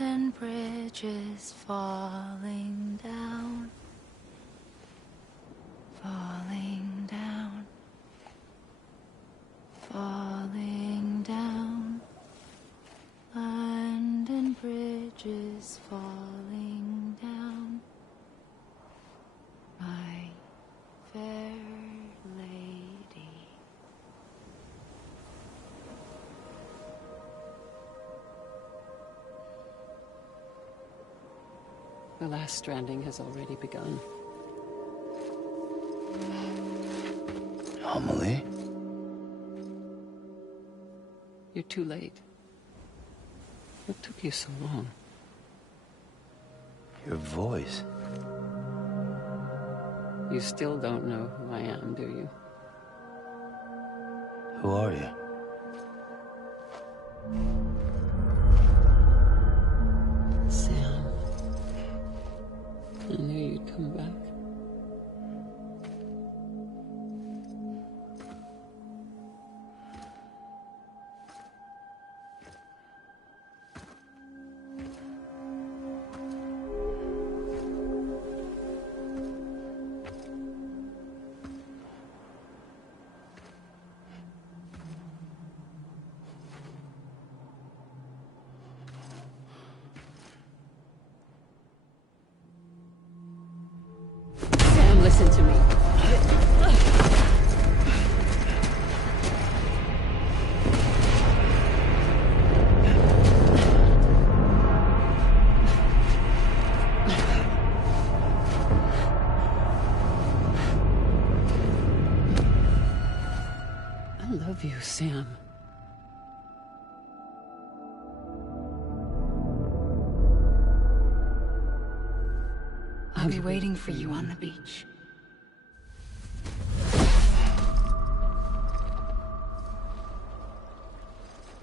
and bridges falling down, falling down, falling down. London bridges falling down, my fair lady. The last stranding has already begun. Amelie? You're too late. What took you so long? Your voice. You still don't know who I am, do you? Who are you? Sam. I knew you'd come back. Sam, listen to me. I love you, Sam. I'll be waiting for you on the beach.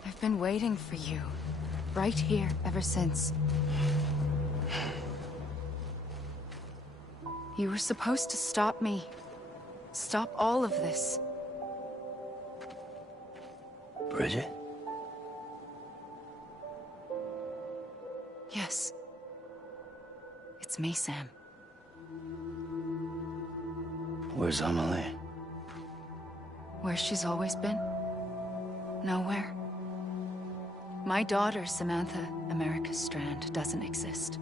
I've been waiting for you, right here, ever since. You were supposed to stop me. Stop all of this. Bridget? Yes. It's me, Sam. Where's Amelie? Where she's always been. Nowhere. My daughter, Samantha America Strand, doesn't exist.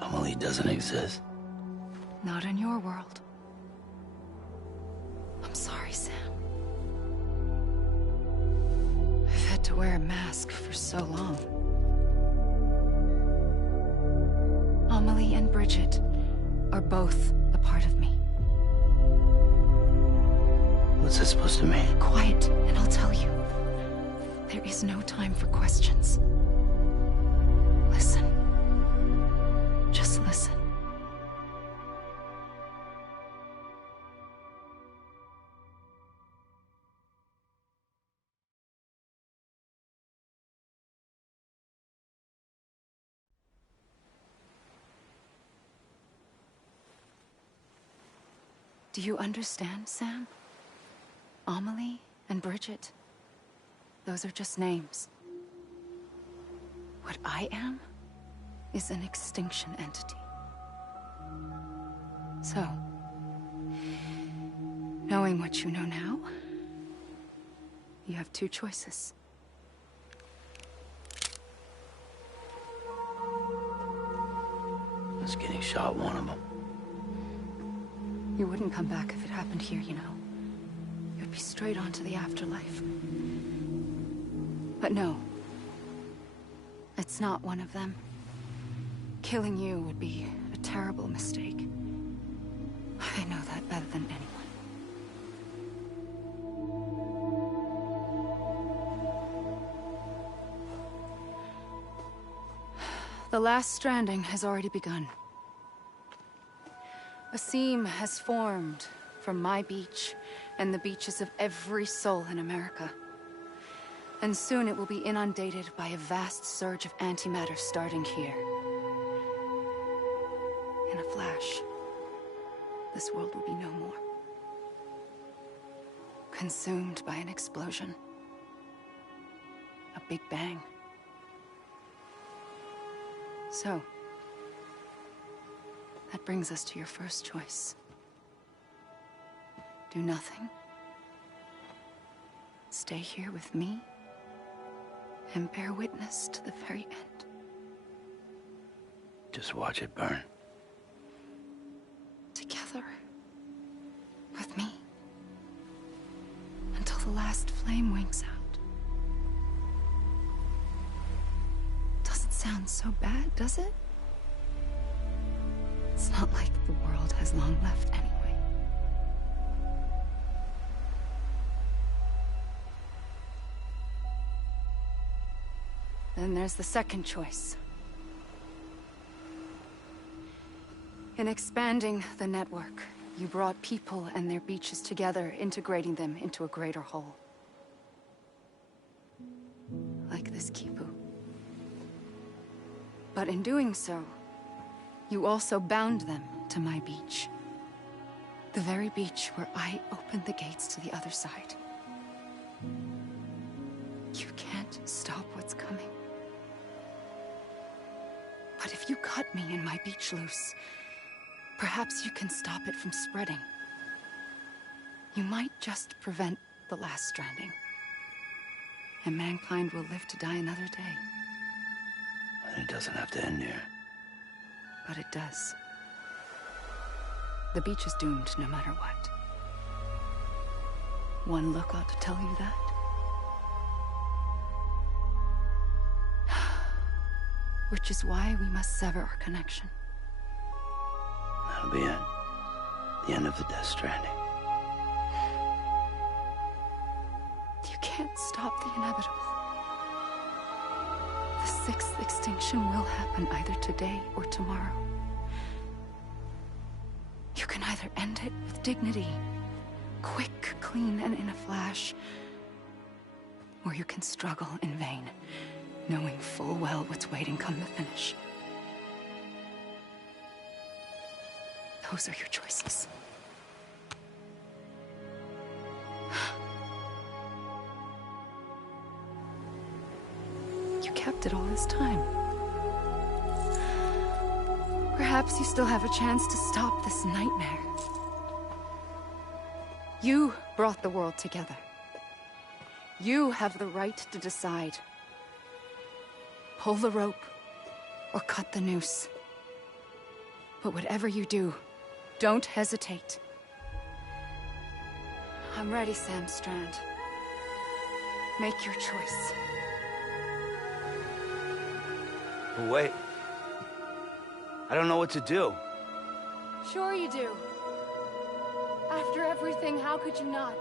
Amelie doesn't exist. Not in your world. I'm sorry, Sam. I've had to wear a mask for so long. Amelie and Bridget are both a part of me. What's that supposed to mean? Quiet, and I'll tell you. There is no time for questions. Listen. Just listen. Do you understand, Sam? Amelie and Bridget, those are just names. What I am is an extinction entity. So, knowing what you know now, you have two choices. Was getting shot one of them. You wouldn't come back if it happened here, you know. You'd be straight on to the afterlife. But no. It's not one of them. Killing you would be a terrible mistake. I know that better than anyone. The last stranding has already begun. A seam has formed from my beach and the beaches of every soul in America. And soon it will be inundated by a vast surge of antimatter starting here. In a flash, this world will be no more. Consumed by an explosion. A big bang. So, that brings us to your first choice. Do nothing. Stay here with me and bear witness to the very end. Just watch it burn. Together. With me. Until the last flame winks out. Doesn't sound so bad, does it? It's not like the world has long left anyway. Then there's the second choice. In expanding the network, you brought people and their beaches together, integrating them into a greater whole. Like this Kipu. But in doing so, you also bound them to my beach. The very beach where I opened the gates to the other side. You can't stop what's coming. But if you cut me and my beach loose, perhaps you can stop it from spreading. You might just prevent the last stranding. And mankind will live to die another day. And it doesn't have to end here. But it does. The beach is doomed no matter what. One look ought to tell you that. Which is why we must sever our connection. That'll be it. The end of the Death Stranding. You can't stop the inevitable. The sixth extinction will happen either today or tomorrow. You can either end it with dignity, quick, clean, and in a flash, or you can struggle in vain, knowing full well what's waiting come the finish. Those are your choices. You kept it all this time. Perhaps you still have a chance to stop this nightmare. You brought the world together. You have the right to decide. Pull the rope, or cut the noose. But whatever you do, don't hesitate. I'm ready, Sam Strand. Make your choice. But wait. I don't know what to do. Sure you do. After everything, how could you not?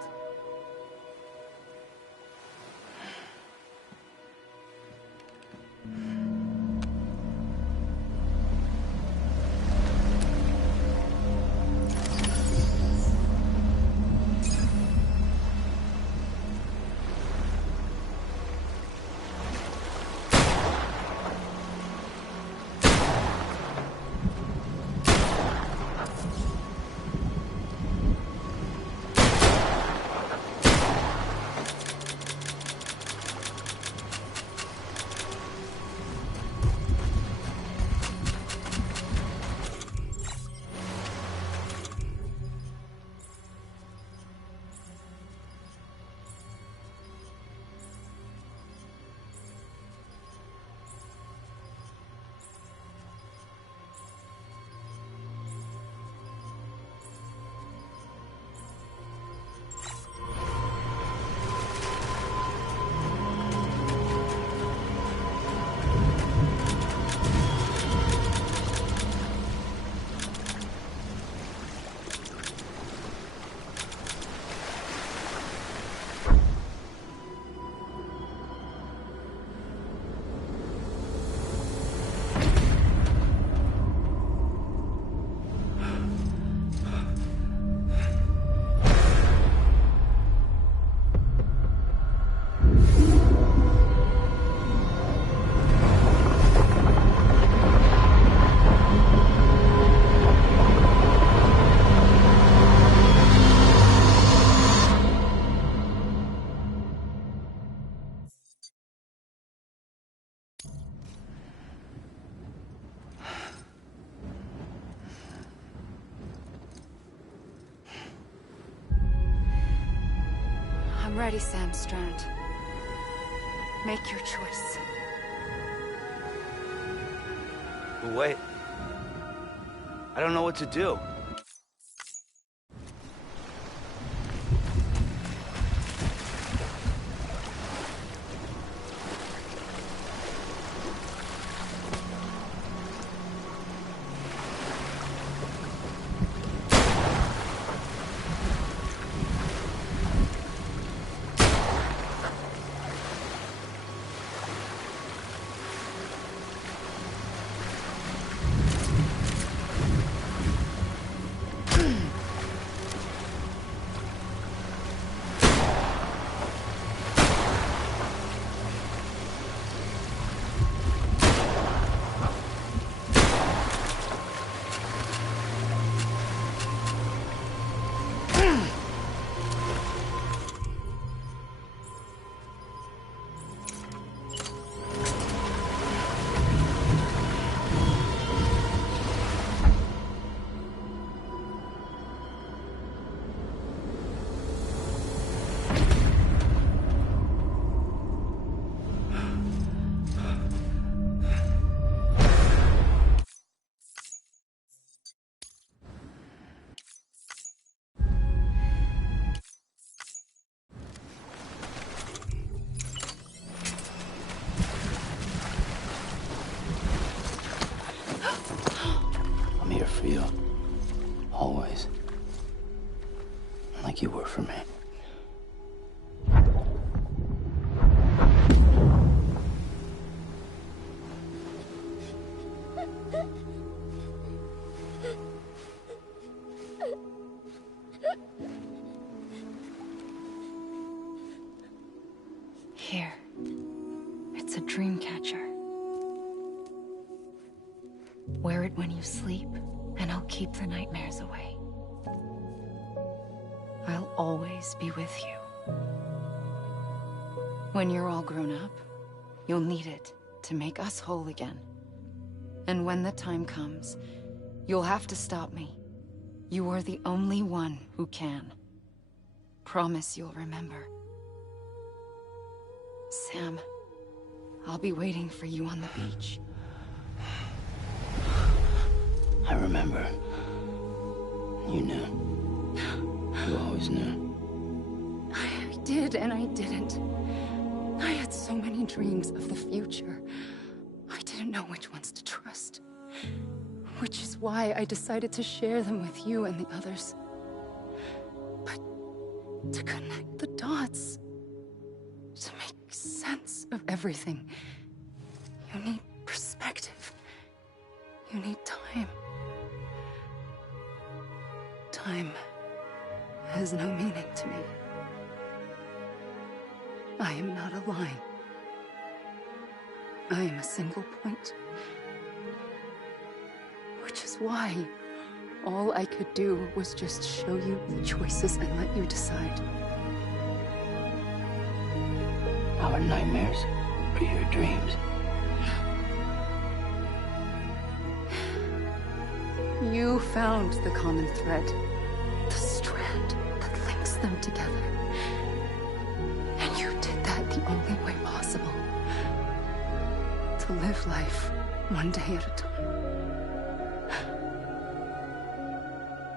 I'm ready, Sam Strand. Make your choice. But wait. I don't know what to do. I'm here for you. Always. Like you were for me. Here. It's a dream catcher. Wear it when you sleep, and I'll keep the nightmares away. I'll always be with you. When you're all grown up, you'll need it to make us whole again. And when the time comes, you'll have to stop me. You are the only one who can. Promise you'll remember. Sam, I'll be waiting for you on the beach. I remember. You knew. You always knew. I did and I didn't. I had so many dreams of the future. I didn't know which ones to trust. Which is why I decided to share them with you and the others. But to connect the dots, to make sense of everything, you need perspective. You need time. Time has no meaning to me. I am not a line. I am a single point. Which is why all I could do was just show you the choices and let you decide. Our nightmares are your dreams. You found the common thread, the strand that links them together. And you did that the only way possible. To live life one day at a time.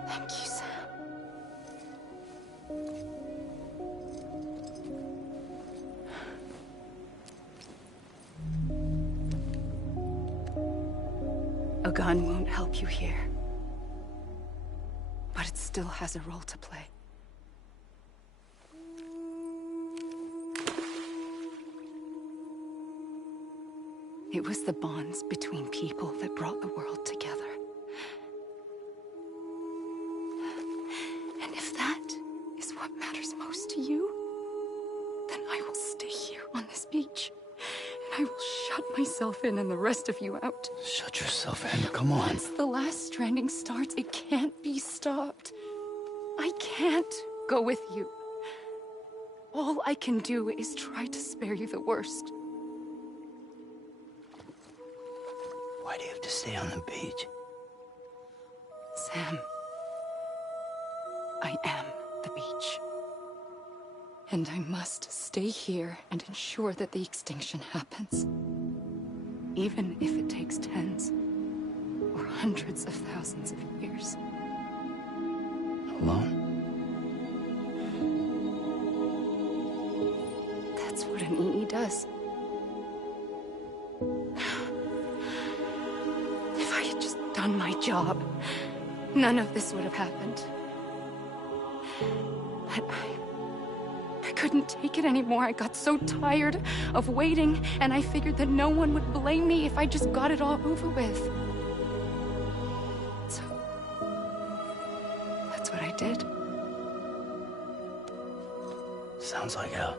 Thank you, Sam. A gun won't help you here. But it still has a role to play. It was the bonds between people that brought the world together. And if that is what matters most to you, then I will stay here on this beach. And I will shut myself in and the rest of you out. Shut yourself in, come on. Once the last stranding starts, it can't be stopped. I can't go with you. All I can do is try to spare you the worst. Why do you have to stay on the beach? Sam, I am the beach. And I must stay here and ensure that the extinction happens. Even if it takes tens or hundreds of thousands of years. Alone? That's what an EE does. If I had just done my job, none of this would have happened. But I couldn't take it anymore. I got so tired of waiting, and I figured that no one would blame me if I just got it all over with. So, that's what I did. Sounds like hell.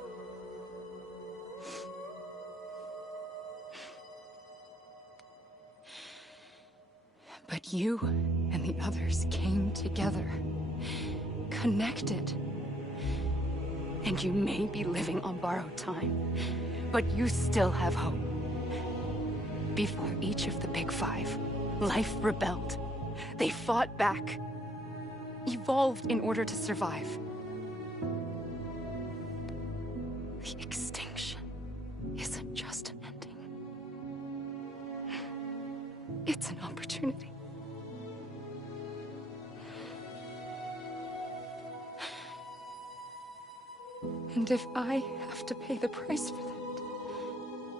But you and the others came together, connected. And you may be living on borrowed time, but you still have hope. Before each of the Big Five, life rebelled. They fought back, evolved in order to survive. The extinction isn't just an ending. It's an opportunity. And if I have to pay the price for that,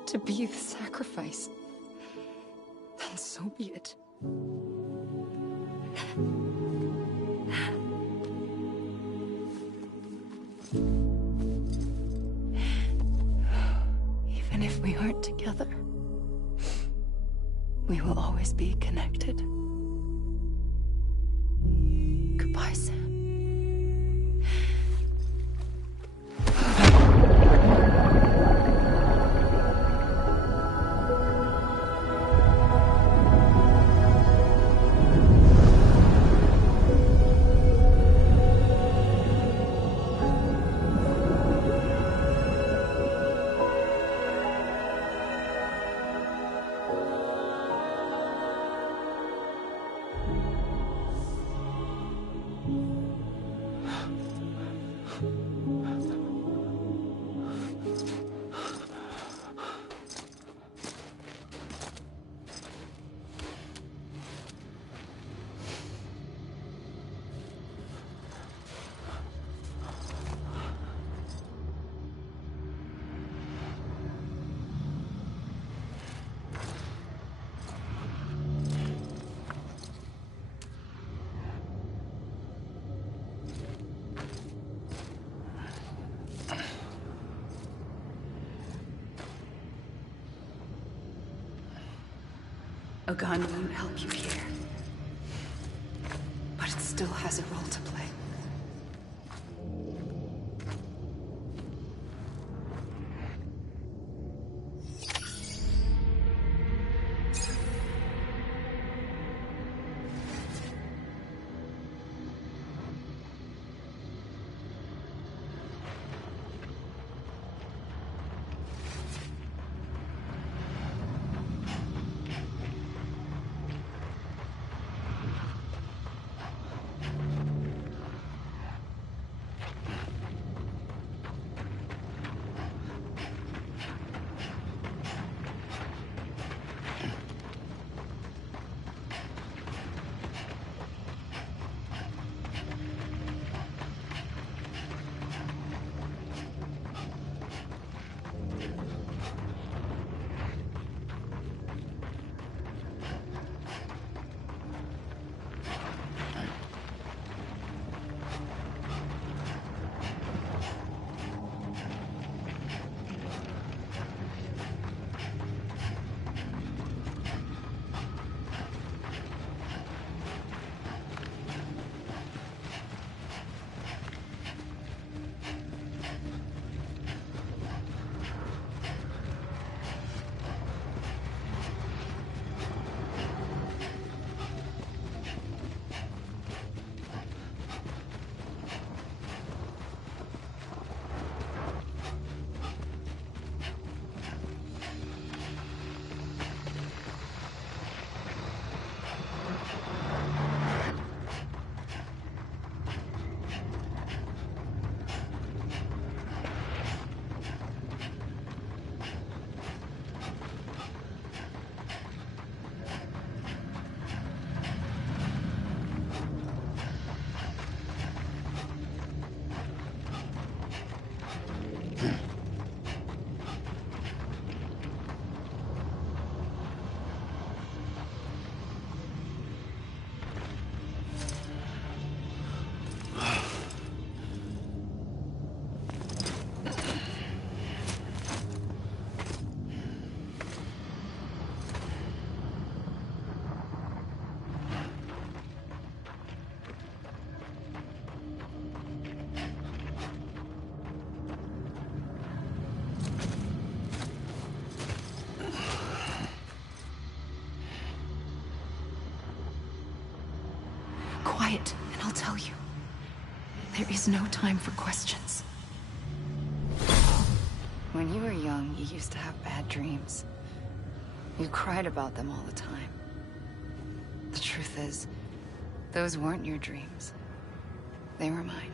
to be the sacrifice, then so be it. Even if we aren't together, we will always be connected. Goodbye, Sam. A gun won't help you here, but it still has a role to play. quiet, and I'll tell you. There is no time for questions. When you were young, you used to have bad dreams. You cried about them all the time. The truth is, those weren't your dreams. They were mine.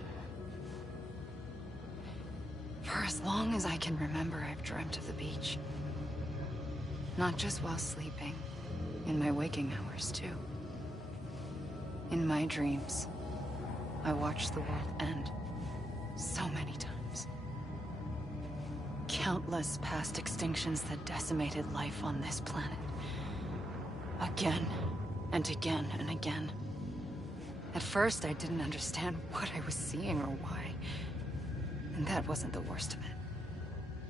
For as long as I can remember, I've dreamt of the beach. Not just while sleeping, in my waking hours too. In my dreams, I watched the world end so many times. Countless past extinctions that decimated life on this planet. Again, and again, and again. At first, I didn't understand what I was seeing or why. And that wasn't the worst of it.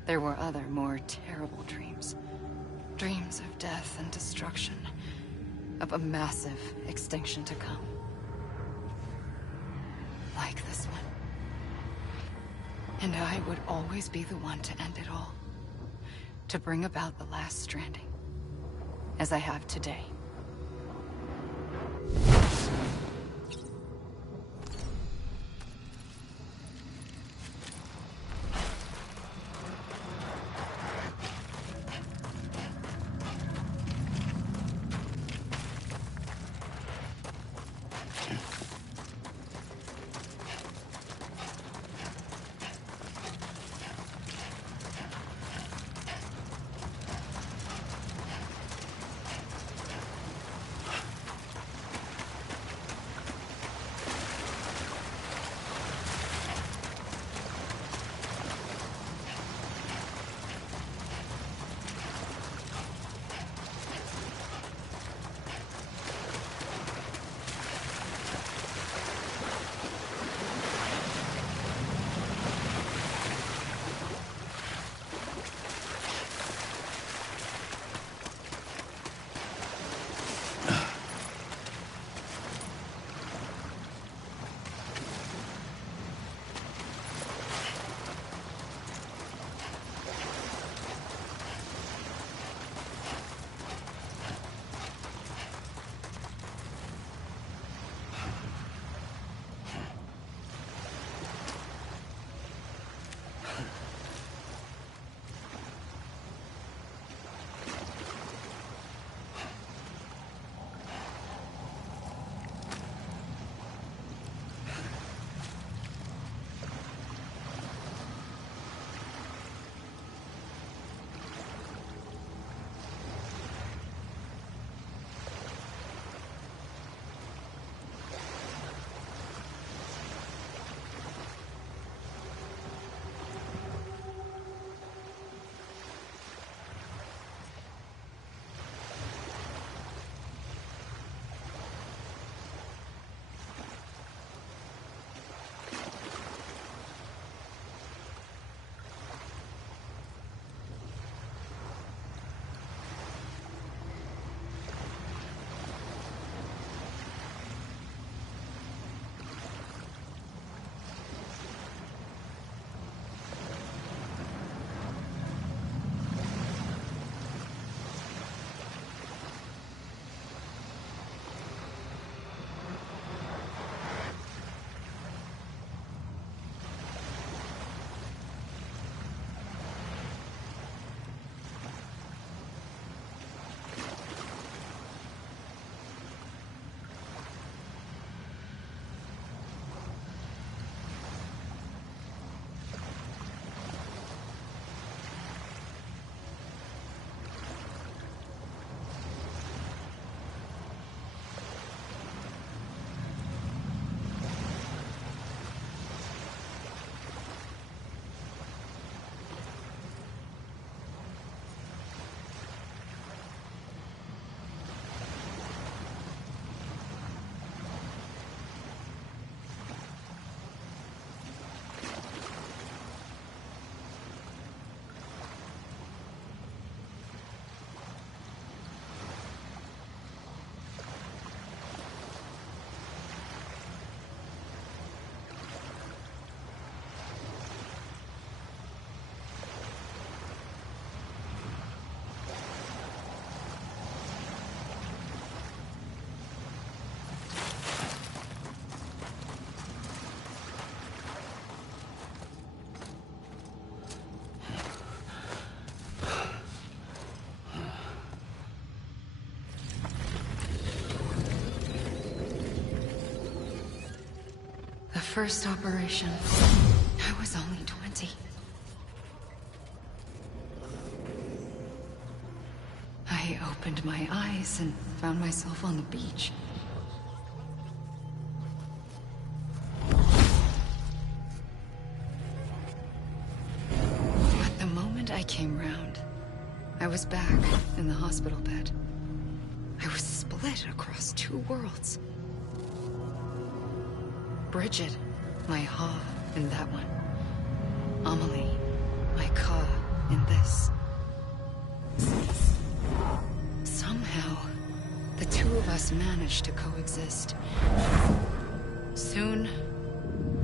There were other, more terrible dreams. Dreams of death and destruction. Of a massive extinction to come. Like this one. And I would always be the one to end it all. To bring about the last stranding. As I have today. first operation, I was only 20. I opened my eyes and found myself on the beach. But the moment I came round, I was back in the hospital bed. I was split across two worlds. Bridget, my ha in that one. Amelie, my ka in this. Somehow, the two of us managed to coexist. Soon,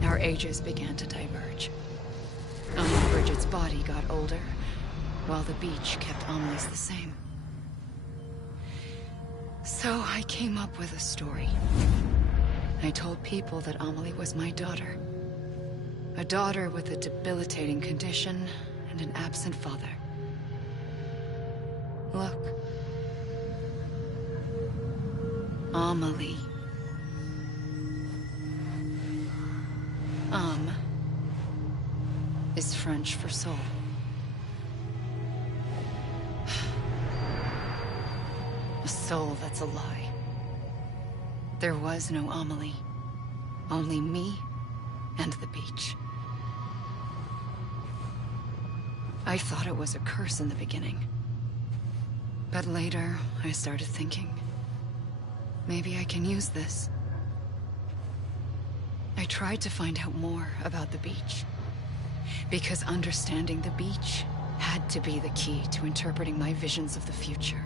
our ages began to diverge. Bridget's body got older, while the beach kept Amelie's the same. So I came up with a story. I told people that Amelie was my daughter. A daughter with a debilitating condition and an absent father. Look. Amelie. Is French for soul. A soul that's a lie. There was no Amelie. Only me and the beach. I thought it was a curse in the beginning. But later, I started thinking, maybe I can use this. I tried to find out more about the beach. Because understanding the beach had to be the key to interpreting my visions of the future.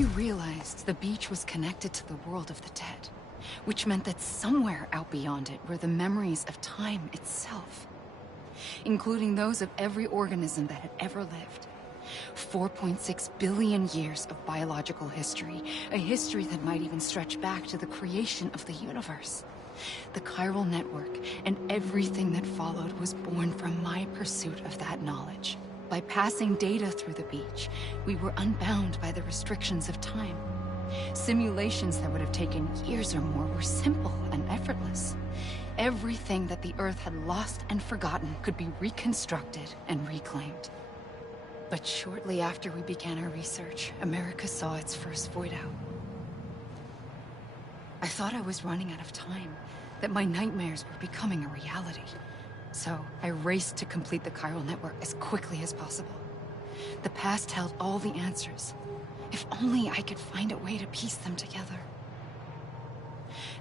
I realized the beach was connected to the world of the dead, which meant that somewhere out beyond it were the memories of time itself, including those of every organism that had ever lived. 4.6 billion years of biological history, a history that might even stretch back to the creation of the universe. The chiral network and everything that followed was born from my pursuit of that knowledge. By passing data through the beach, we were unbound by the restrictions of time. Simulations that would have taken years or more were simple and effortless. Everything that the Earth had lost and forgotten could be reconstructed and reclaimed. But shortly after we began our research, America saw its first void out. I thought I was running out of time, that my nightmares were becoming a reality. So I raced to complete the chiral network as quickly as possible. The past held all the answers. If only I could find a way to piece them together.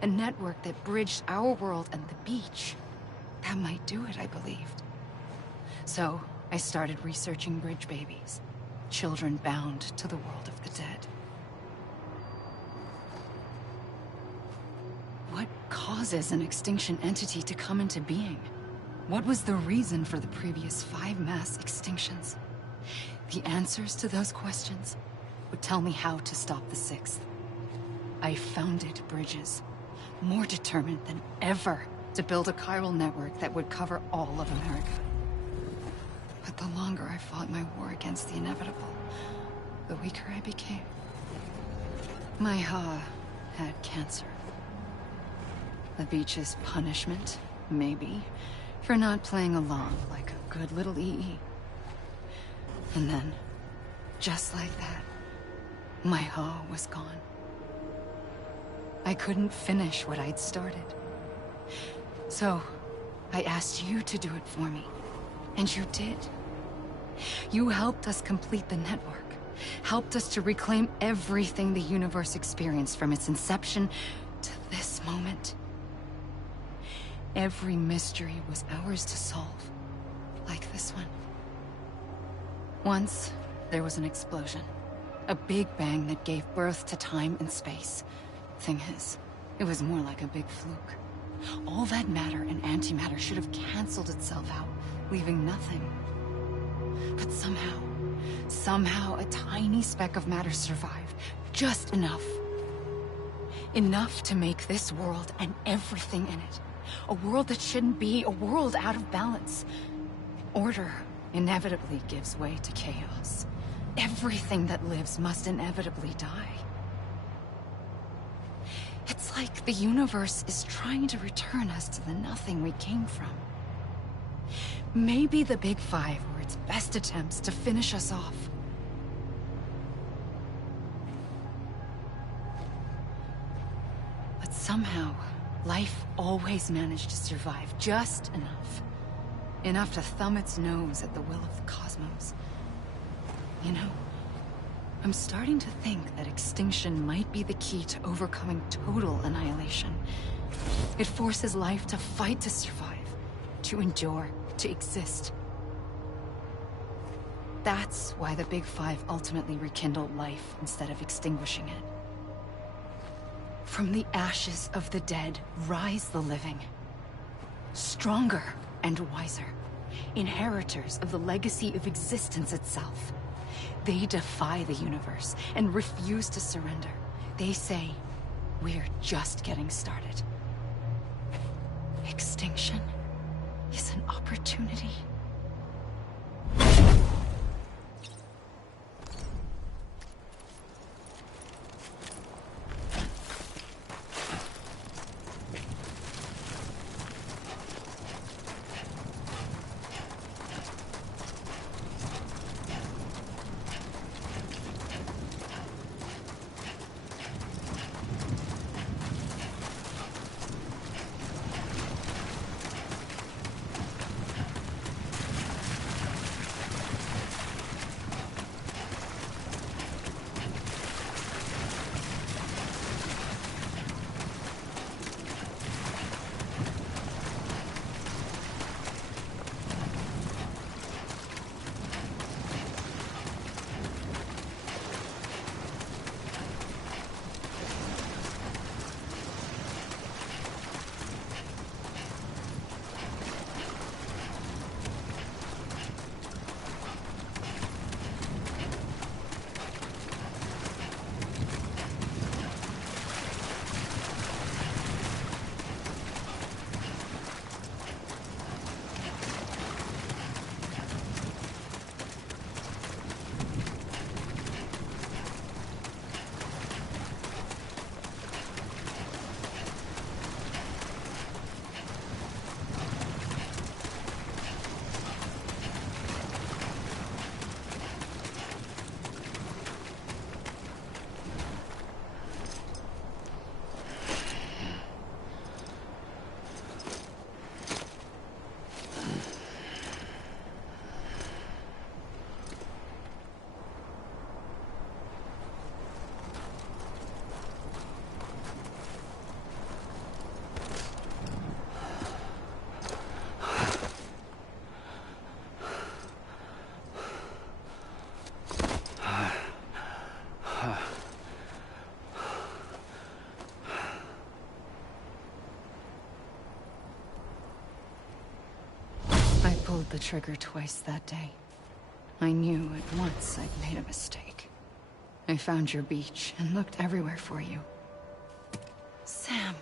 A network that bridged our world and the beach. That might do it, I believed. So I started researching bridge babies, children bound to the world of the dead. What causes an extinction entity to come into being? What was the reason for the previous 5 mass extinctions? The answers to those questions would tell me how to stop the 6th. I founded bridges, more determined than ever to build a chiral network that would cover all of America. But the longer I fought my war against the inevitable, the weaker I became. My Ha had cancer. The beach's punishment, maybe, for not playing along like a good little EE. And then, just like that, my Ha was gone. I couldn't finish what I'd started. So, I asked you to do it for me. And you did. You helped us complete the network. Helped us to reclaim everything the universe experienced from its inception to this moment. Every mystery was ours to solve. Like this one. Once, there was an explosion. A big bang that gave birth to time and space. Thing is, it was more like a big fluke. All that matter and antimatter should have canceled itself out, leaving nothing. But somehow a tiny speck of matter survived. Just enough. Enough to make this world and everything in it. A world that shouldn't be, a world out of balance. Order inevitably gives way to chaos. Everything that lives must inevitably die. It's like the universe is trying to return us to the nothing we came from. Maybe the Big Five were its best attempts to finish us off. But somehow, life always managed to survive just enough. Enough to thumb its nose at the will of the cosmos. You know, I'm starting to think that extinction might be the key to overcoming total annihilation. It forces life to fight to survive, to endure, to exist. That's why the Big Five ultimately rekindled life instead of extinguishing it. From the ashes of the dead rise the living. Stronger and wiser. Inheritors of the legacy of existence itself. They defy the universe and refuse to surrender. They say, we're just getting started. Extinction is an opportunity. pulled the trigger twice that day. I knew at once I'd made a mistake. I found your beach and looked everywhere for you. Sam.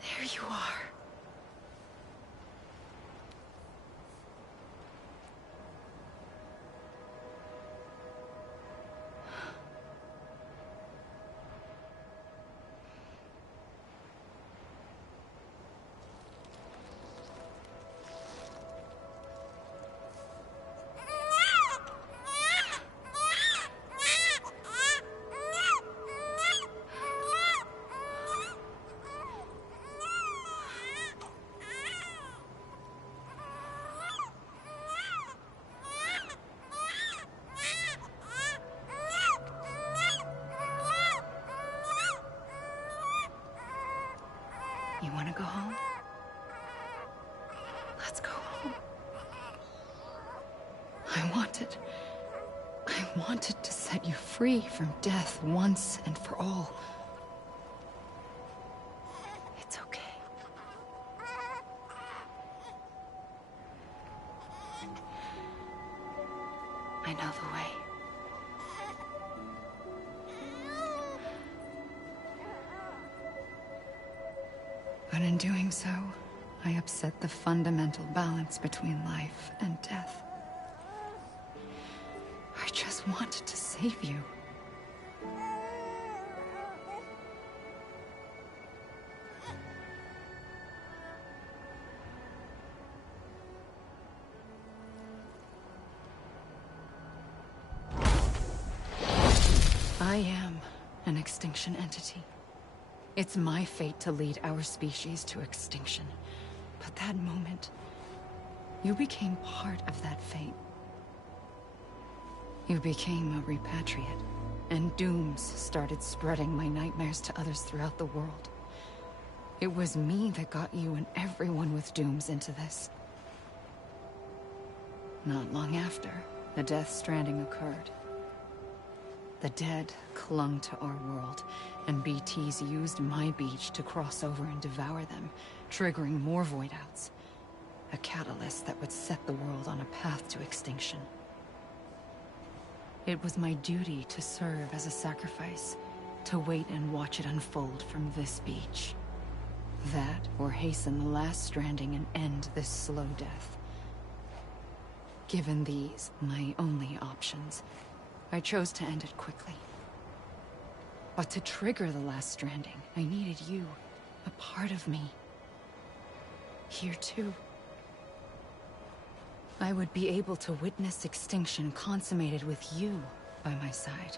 There you are. You want to go home? Let's go home. I wanted to set you free from death once and for all. It's okay. I know the way. But in doing so, I upset the fundamental balance between life and death. I just wanted to save you. I am an extinction entity. It's my fate to lead our species to extinction. But that moment, you became part of that fate. You became a repatriate, and dooms started spreading my nightmares to others throughout the world. It was me that got you and everyone with dooms into this. Not long after, the Death Stranding occurred. The dead clung to our world, and BTs used my beach to cross over and devour them, triggering more void-outs. A catalyst that would set the world on a path to extinction. It was my duty to serve as a sacrifice, to wait and watch it unfold from this beach. That, or hasten the last stranding and end this slow death. Given these, my only options, I chose to end it quickly. But to trigger the last stranding, I needed you, a part of me. Here too. I would be able to witness extinction consummated with you by my side.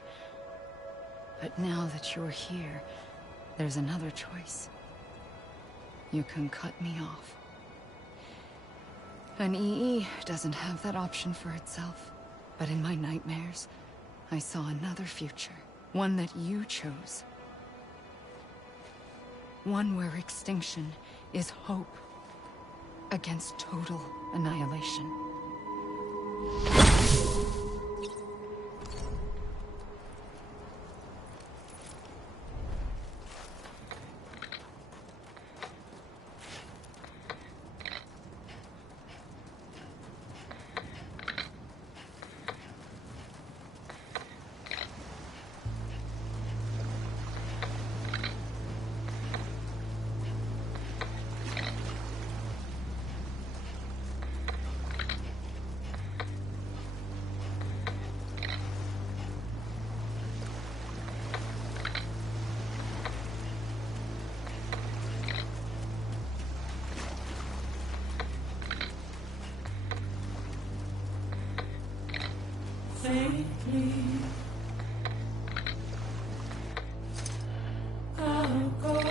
But now that you're here, there's another choice. You can cut me off. An EE doesn't have that option for itself. But in my nightmares, I saw another future. One that you chose. One where extinction is hope against total annihilation. Faintly, I'll go.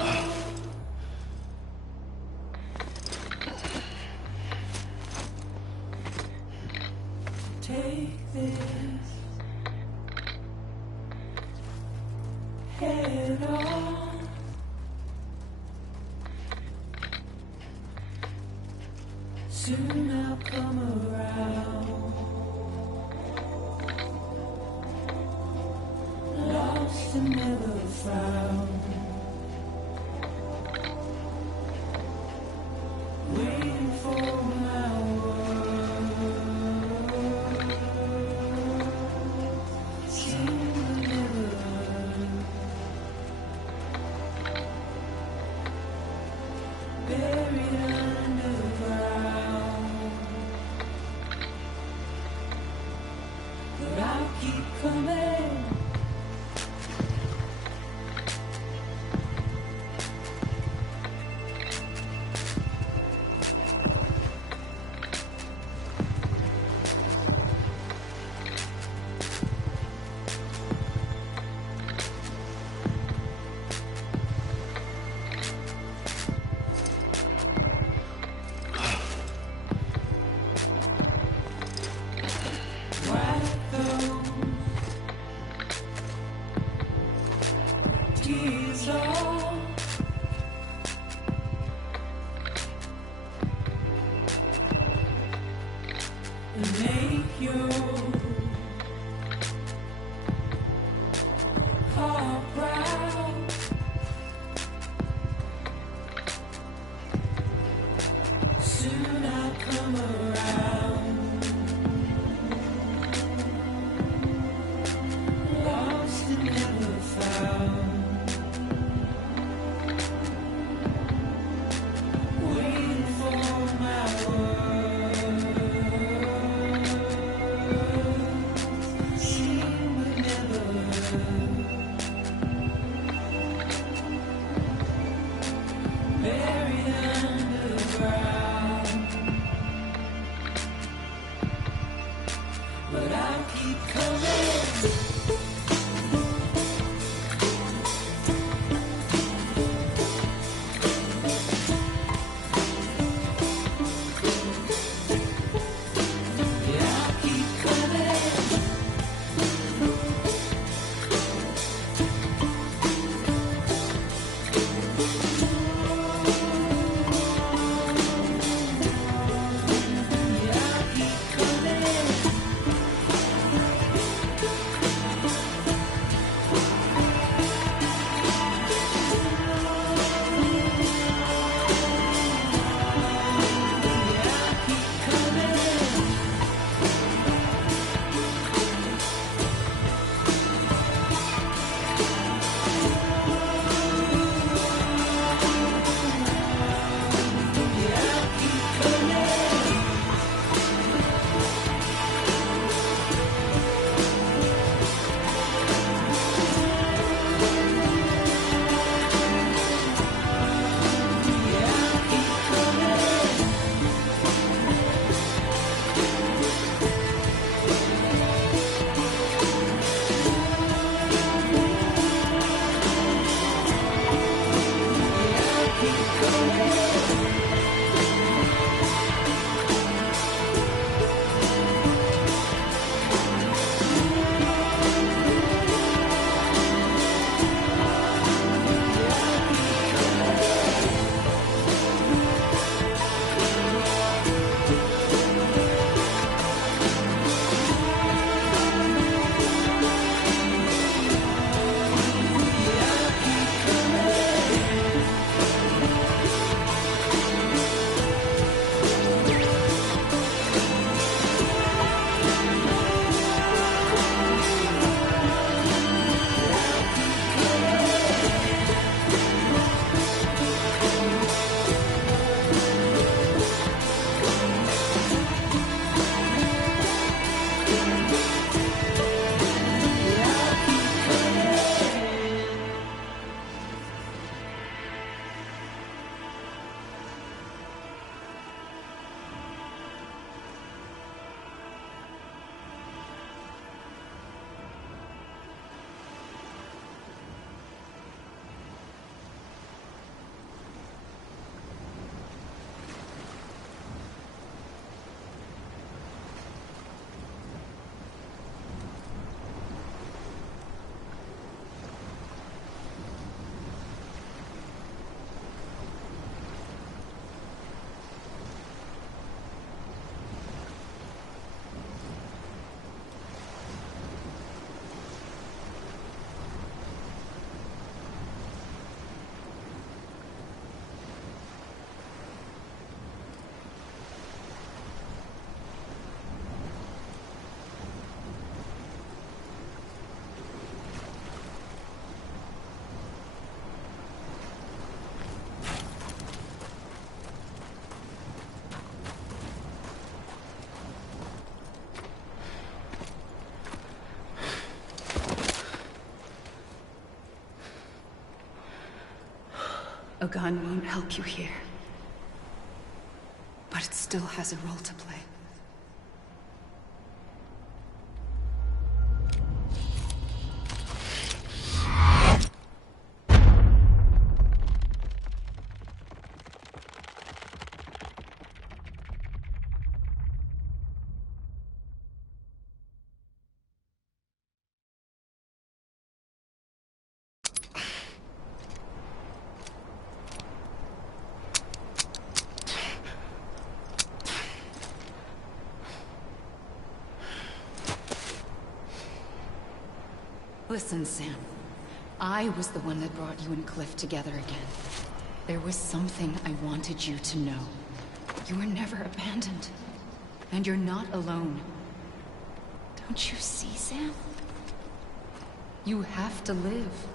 Take this head on. Soon I'll come around. Lost and never found. Waiting for me. coming. Whack those A gun won't help you here. But it still has a role to play. Listen, Sam. I was the one that brought you and Cliff together again. There was something I wanted you to know. You were never abandoned. And you're not alone. Don't you see, Sam? You have to live.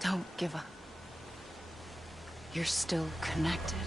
Don't give up. You're still connected.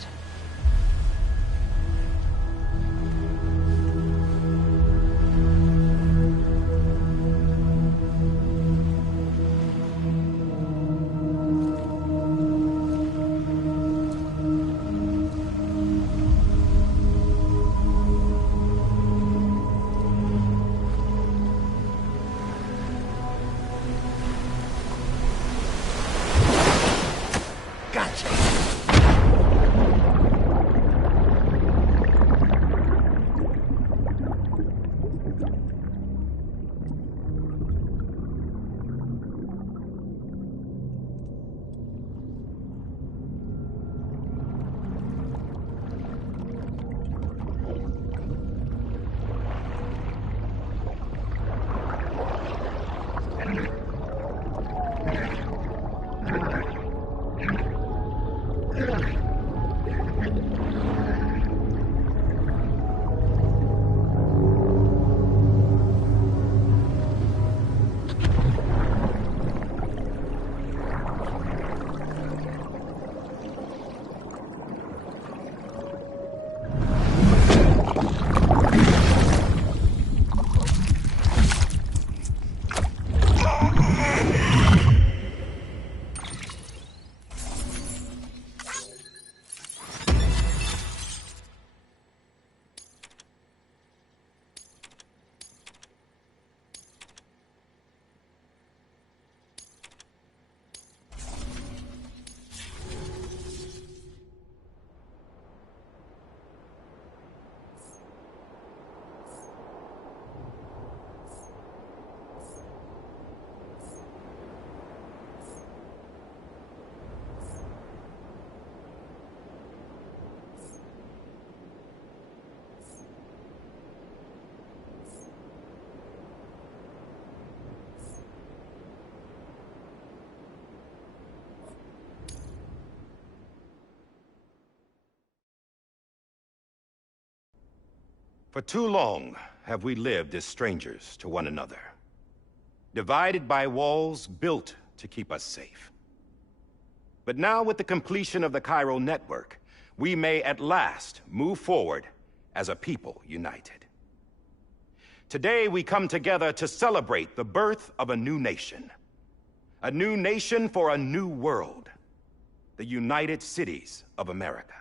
For too long, have we lived as strangers to one another, divided by walls built to keep us safe. But now, with the completion of the chiral network, we may at last move forward as a people united. Today, we come together to celebrate the birth of a new nation. A new nation for a new world. The United Cities of America.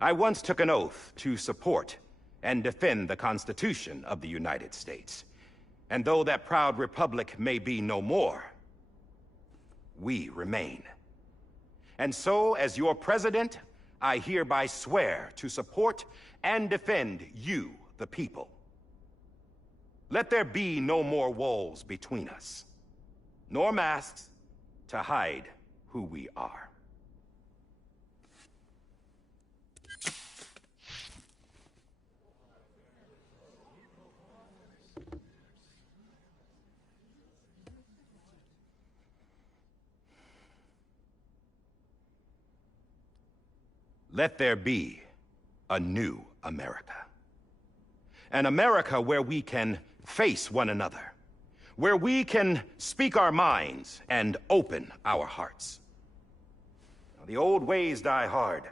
I once took an oath to support and defend the Constitution of the United States. And though that proud republic may be no more, we remain. And so, as your president, I hereby swear to support and defend you, the people. Let there be no more walls between us, nor masks to hide who we are. Let there be a new America. An America where we can face one another, where we can speak our minds and open our hearts. Now, the old ways die hard,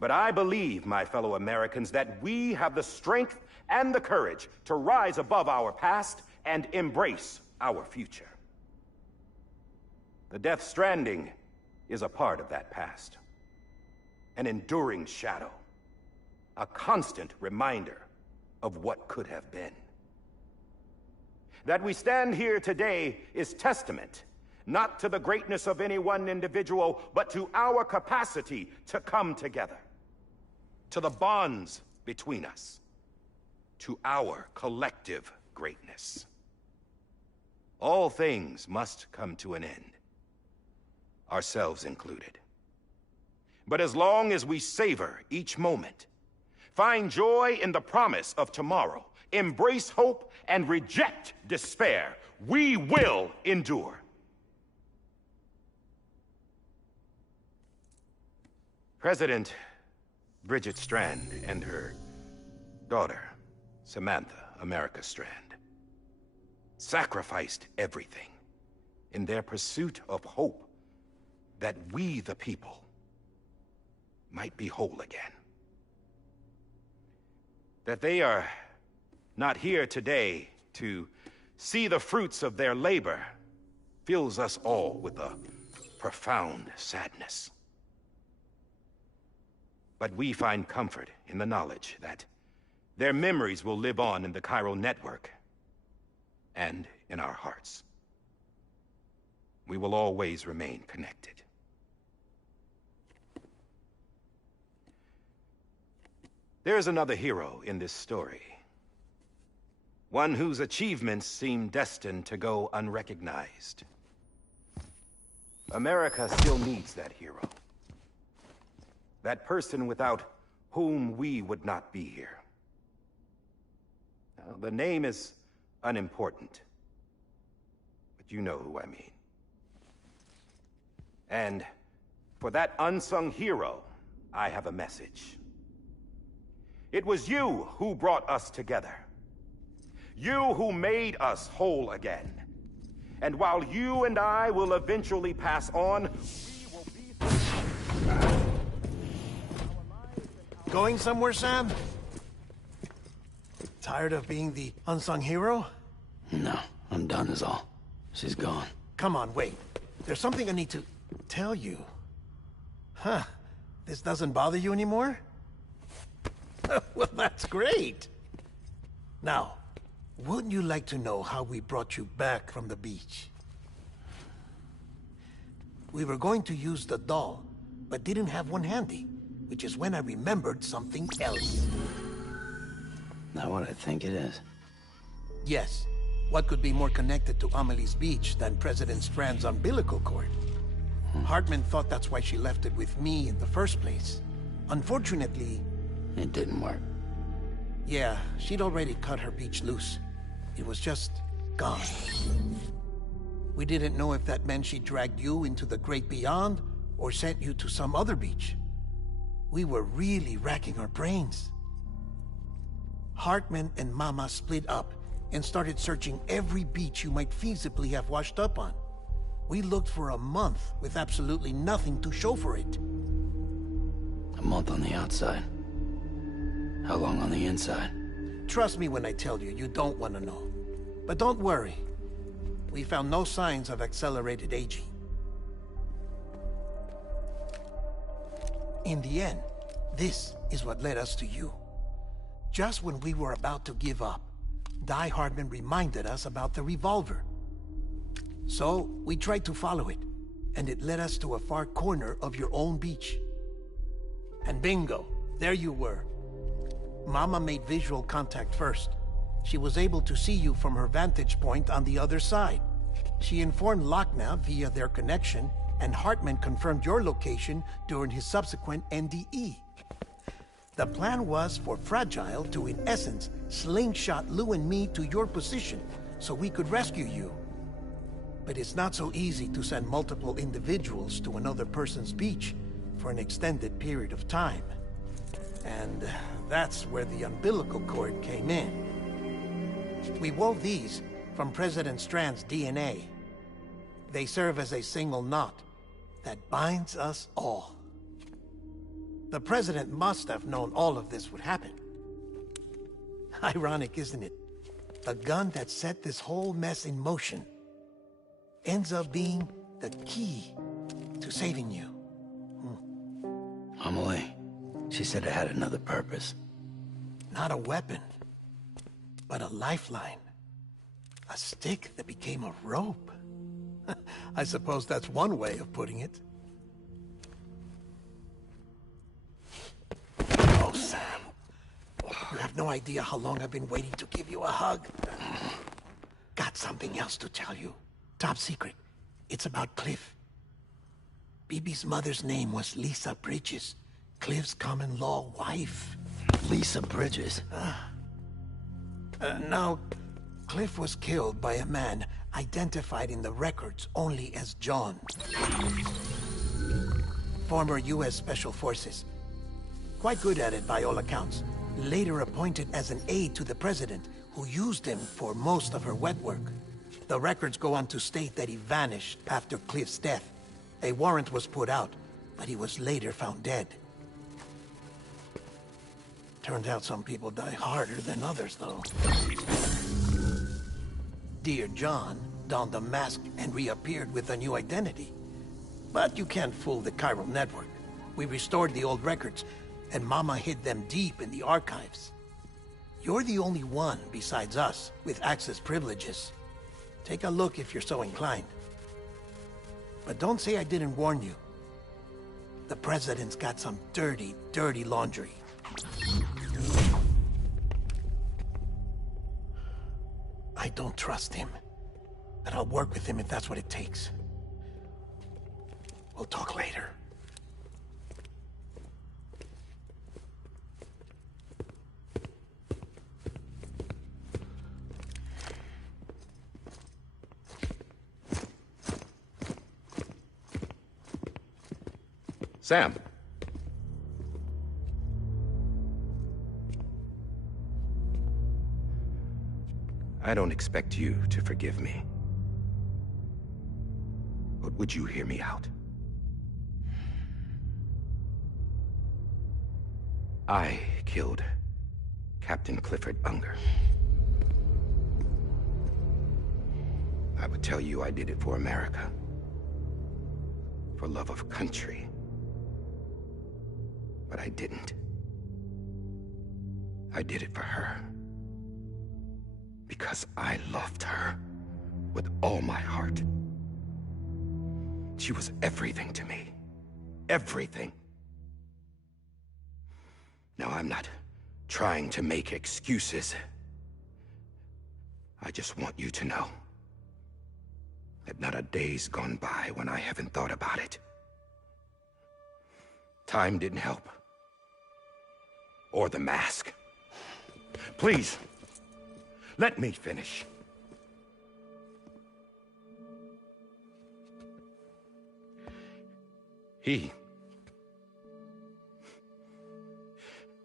but I believe, my fellow Americans, that we have the strength and the courage to rise above our past and embrace our future. The Death Stranding is a part of that past. An enduring shadow, a constant reminder of what could have been. That we stand here today is testament, not to the greatness of any one individual, but to our capacity to come together, to the bonds between us, to our collective greatness. All things must come to an end, ourselves included. But as long as we savor each moment, find joy in the promise of tomorrow, embrace hope, and reject despair, we will endure. President Bridget Strand and her daughter, Samantha America Strand, sacrificed everything in their pursuit of hope that we, the people, might be whole again. That they are not here today to see the fruits of their labor fills us all with a profound sadness. But we find comfort in the knowledge that their memories will live on in the chiral network and in our hearts. We will always remain connected. There's another hero in this story. One whose achievements seem destined to go unrecognized. America still needs that hero. That person without whom we would not be here. Now, the name is unimportant, but you know who I mean. And for that unsung hero, I have a message. It was you who brought us together. You who made us whole again. And while you and I will eventually pass on, we will be... Going somewhere, Sam? Tired of being the unsung hero? No, I'm done is all. She's gone. Come on, wait. There's something I need to tell you. Huh. This doesn't bother you anymore? Well, that's great. Now, wouldn't you like to know how we brought you back from the beach? We were going to use the doll, but didn't have one handy, which is when I remembered something else. Not what I think it is. Yes. What could be more connected to Amelie's beach than President Strand's umbilical cord? Hartman thought that's why she left it with me in the first place. Unfortunately... It didn't work. Yeah, she'd already cut her beach loose. It was just gone. We didn't know if that meant she dragged you into the great beyond, or sent you to some other beach. We were really racking our brains. Hartman and Mama split up and started searching every beach you might feasibly have washed up on. We looked for a month with absolutely nothing to show for it. A month on the outside. How long on the inside? Trust me when I tell you, you don't want to know. But don't worry. We found no signs of accelerated aging. In the end, this is what led us to you. Just when we were about to give up, Die Hartman reminded us about the revolver. So, we tried to follow it, and it led us to a far corner of your own beach. And bingo, there you were. Mama made visual contact first. She was able to see you from her vantage point on the other side. She informed Lochna via their connection, and Hartman confirmed your location during his subsequent NDE. The plan was for Fragile to, in essence, slingshot Lou and me to your position so we could rescue you. But it's not so easy to send multiple individuals to another person's beach for an extended period of time. And that's where the umbilical cord came in. We wove these from President Strand's DNA. They serve as a single knot that binds us all. The President must have known all of this would happen. Ironic, isn't it? The gun that set this whole mess in motion ends up being the key to saving you. Amelie, she said it had another purpose. Not a weapon, but a lifeline. A stick that became a rope. I suppose that's one way of putting it. Oh, Sam. You have no idea how long I've been waiting to give you a hug. Got something else to tell you. Top secret. It's about Cliff. Bibi's mother's name was Lisa Bridges, Cliff's common-law wife. Lisa Bridges? Now, Cliff was killed by a man identified in the records only as John. Former U.S. Special Forces. Quite good at it by all accounts. Later appointed as an aide to the president, who used him for most of her wet work. The records go on to state that he vanished after Cliff's death. A warrant was put out, but he was later found dead. Turns out some people die harder than others, though. Dear John donned a mask and reappeared with a new identity. But you can't fool the chiral network. We restored the old records, and Mama hid them deep in the archives. You're the only one, besides us, with access privileges. Take a look if you're so inclined. But don't say I didn't warn you. The President's got some dirty, dirty laundry. I don't trust him, but I'll work with him if that's what it takes. We'll talk later. Sam. I don't expect you to forgive me. But would you hear me out? I killed Captain Clifford Unger. I would tell you I did it for America. For love of country. But I didn't. I did it for her. Because I loved her with all my heart. She was everything to me. Everything. Now, I'm not trying to make excuses. I just want you to know that not a day's gone by when I haven't thought about it. Time didn't help. Or the mask. Please, let me finish.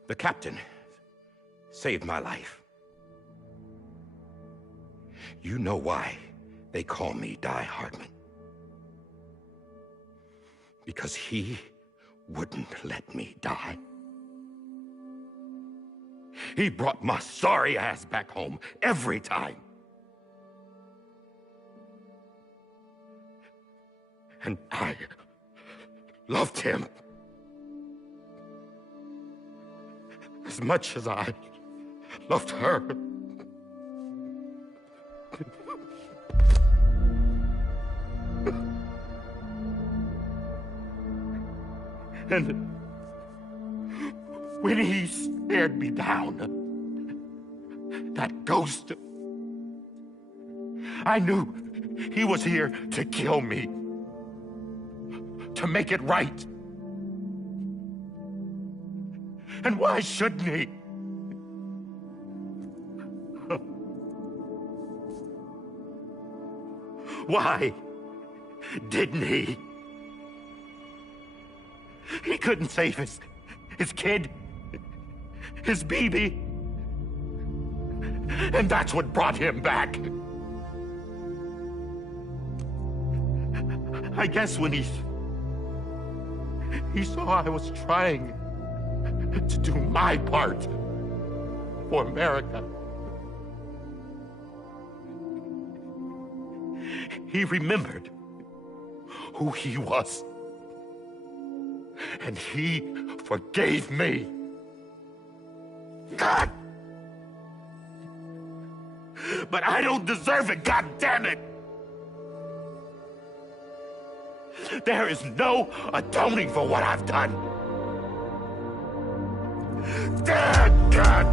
The captain saved my life. You know why they call me Die Hardman? Because he wouldn't let me die. He brought my sorry ass back home every time. And I loved him as much as I loved her. And when he stared me down, that ghost, I knew he was here to kill me, to make it right. And why shouldn't he? Why didn't he? He couldn't save his kid, his baby. And that's what brought him back. I guess when he saw I was trying to do my part for America, he remembered who he was. And he forgave me. God! But I don't deserve it, God damn it! There is no atoning for what I've done. Damn, God!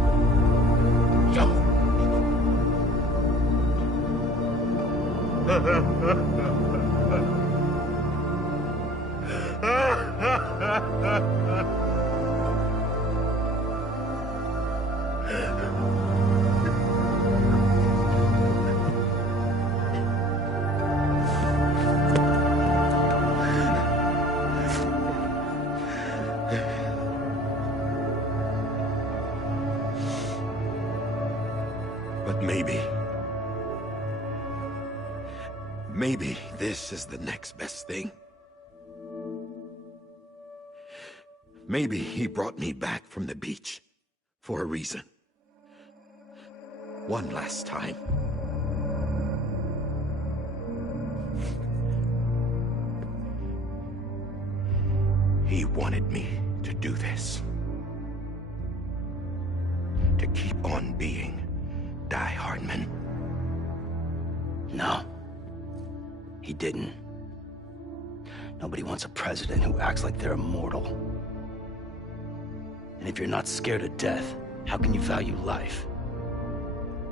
But maybe this is the next best thing. Maybe he brought me back from the beach for a reason. One last time. He wanted me to do this. To keep on being Die Hardman. No. He didn't. Nobody wants a president who acts like they're immortal. And if you're not scared of death, how can you value life?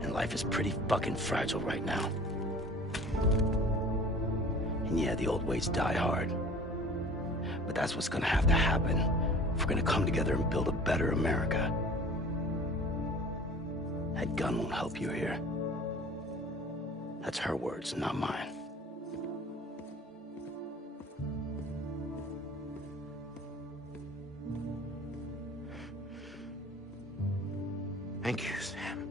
And life is pretty fucking fragile right now. And yeah, the old ways die hard. But that's what's gonna have to happen if we're gonna come together and build a better America. That gun won't help you here. That's her words, not mine. Thank you, Sam.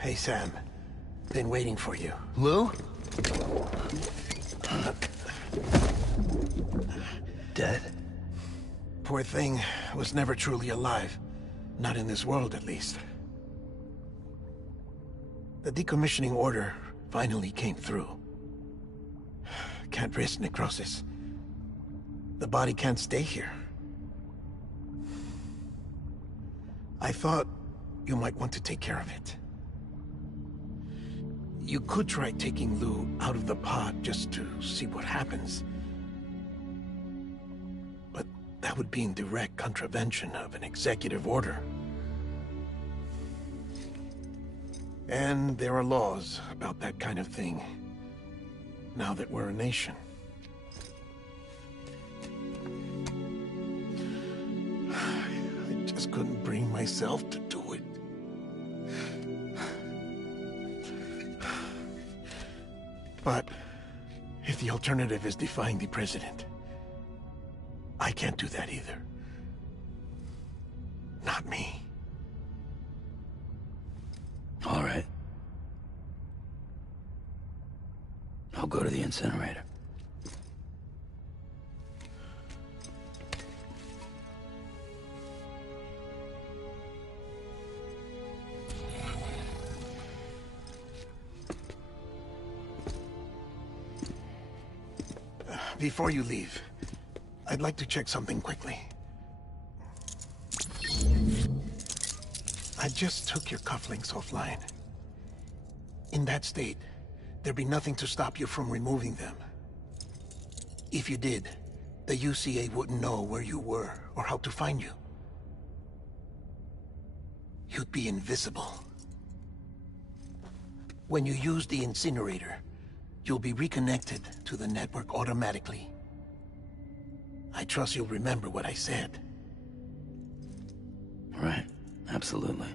Hey, Sam. Been waiting for you. Lou? Dead? Poor thing was never truly alive. Not in this world, at least. The decommissioning order finally came through. Can't risk necrosis. The body can't stay here. I thought you might want to take care of it. You could try taking Lou out of the pod just to see what happens. But that would be in direct contravention of an executive order. And there are laws about that kind of thing, now that we're a nation. couldn't bring myself to do it. But if the alternative is defying the president, I can't do that either. Not me. All right. I'll go to the incinerator. Before you leave, I'd like to check something quickly. I just took your cufflinks offline. In that state, there'd be nothing to stop you from removing them. If you did, the UCA wouldn't know where you were or how to find you. You'd be invisible. When you use the incinerator, you'll be reconnected to the network automatically. I trust you'll remember what I said. Right, absolutely.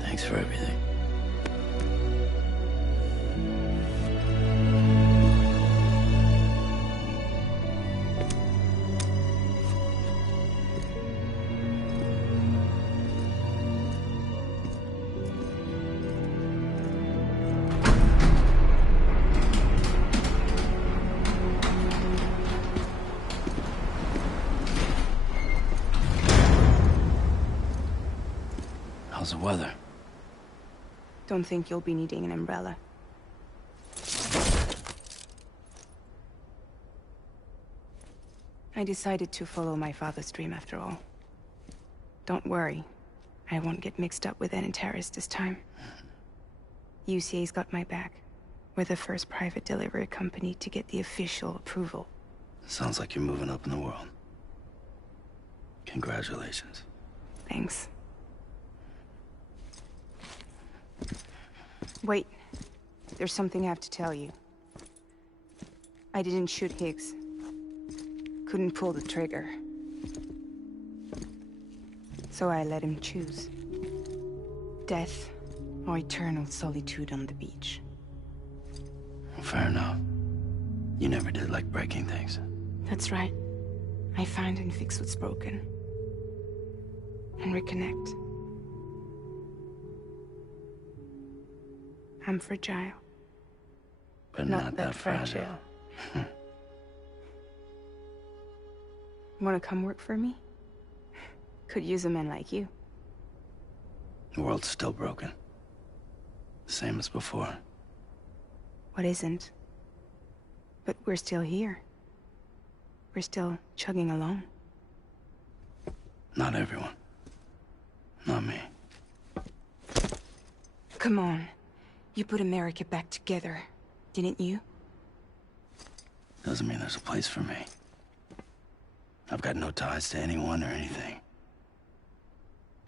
Thanks for everything. How's the weather? Don't think you'll be needing an umbrella. I decided to follow my father's dream after all. Don't worry, I won't get mixed up with any terrorists this time. UCA's got my back. We're the first private delivery company to get the official approval. Sounds like you're moving up in the world. Congratulations. Thanks. Wait, there's something I have to tell you. I didn't shoot Higgs. Couldn't pull the trigger. So I let him choose. Death or eternal solitude on the beach. Fair enough. You never did like breaking things. That's right. I find and fix what's broken. And reconnect. I'm fragile. But not that fragile. Wanna come work for me? Could use a man like you. The world's still broken. Same as before. What isn't? But we're still here. We're still chugging along. Not everyone. Not me. Come on. You put America back together, didn't you? Doesn't mean there's a place for me. I've got no ties to anyone or anything.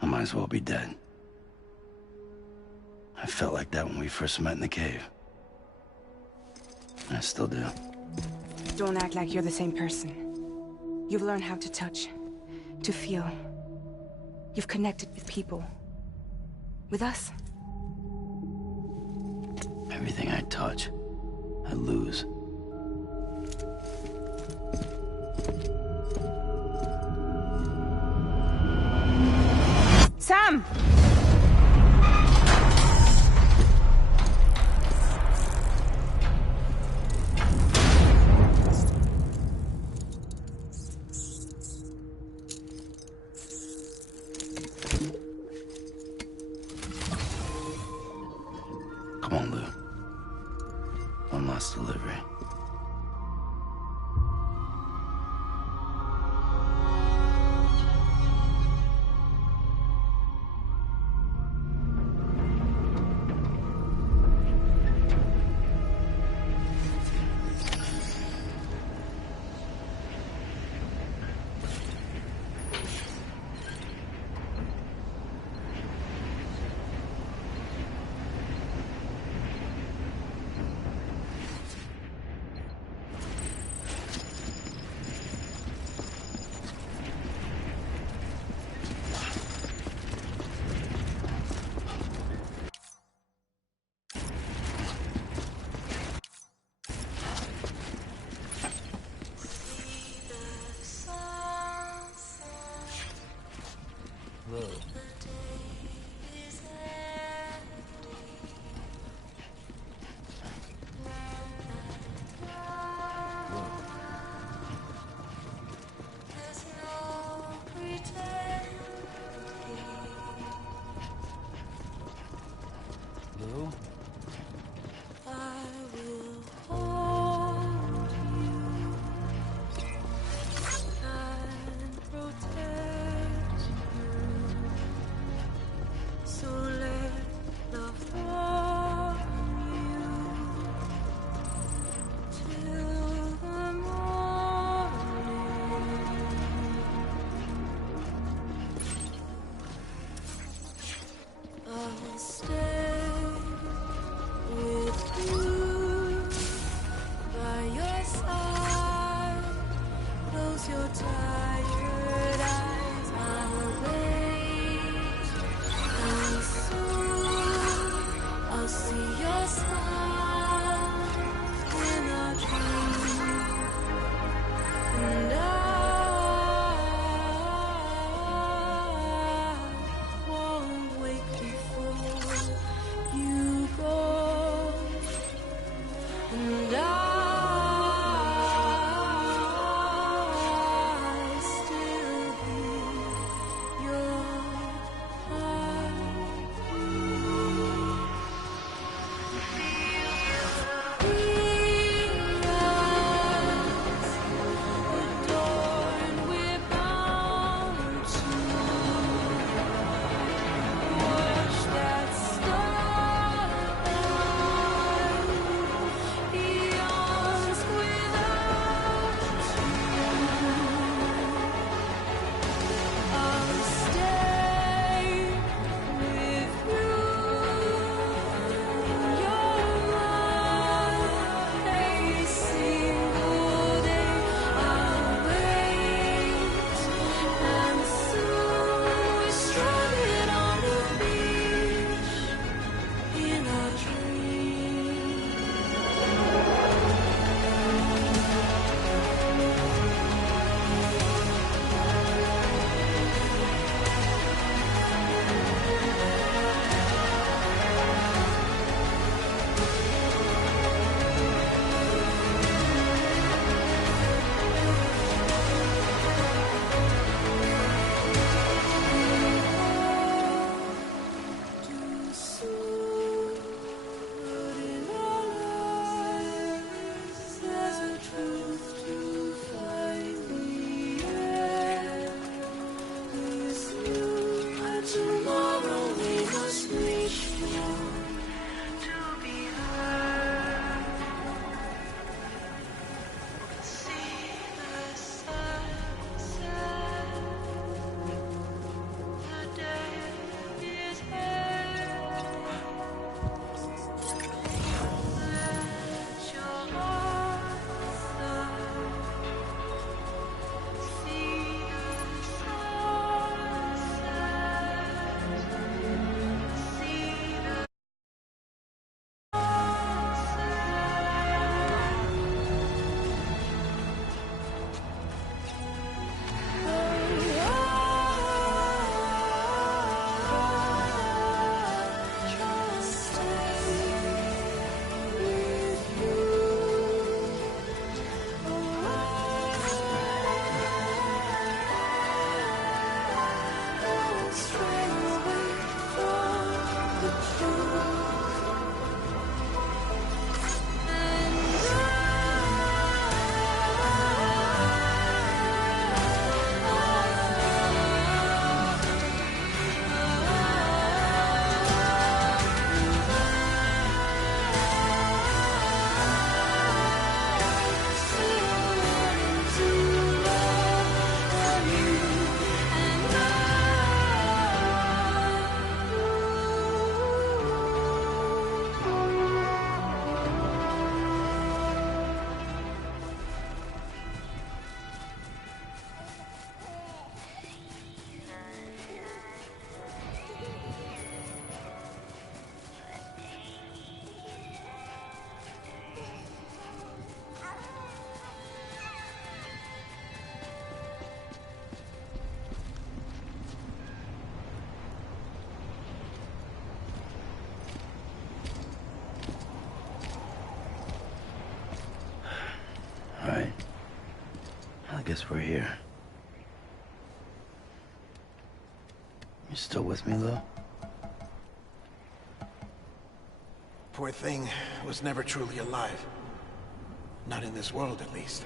I might as well be dead. I felt like that when we first met in the cave. I still do. Don't act like you're the same person. You've learned how to touch, to feel. You've connected with people. With us. Everything I touch, I lose. Sam! Come on, Lou. One last delivery. Lou? guess we're here. You still with me, though? Poor thing was never truly alive. Not in this world, at least.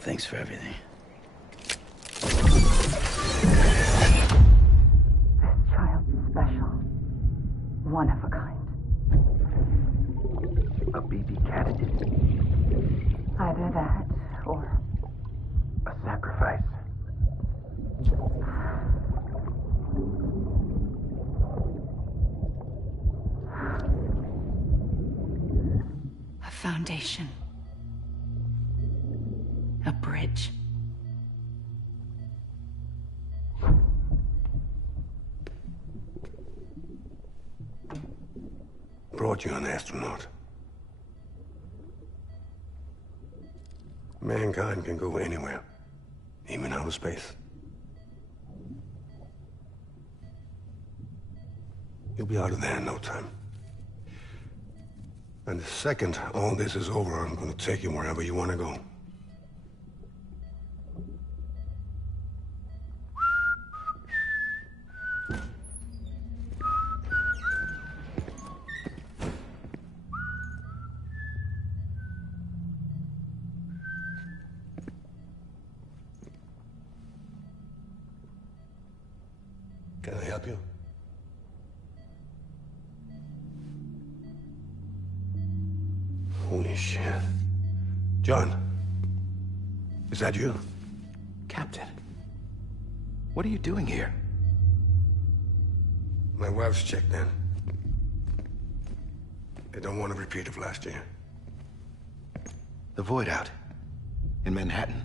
Thanks for everything. Child special. One of a kind. A baby candidate. Either that, or A sacrifice. a foundation. A bridge. Brought you an astronaut. Mankind can go anywhere, even outer space. You'll be out of there in no time. And the second all this is over, I'm gonna take you wherever you want to go. Can I help you? Holy shit. John, is that you? Captain, what are you doing here? My wife's checked in. They don't want a repeat of last year. The void out in Manhattan.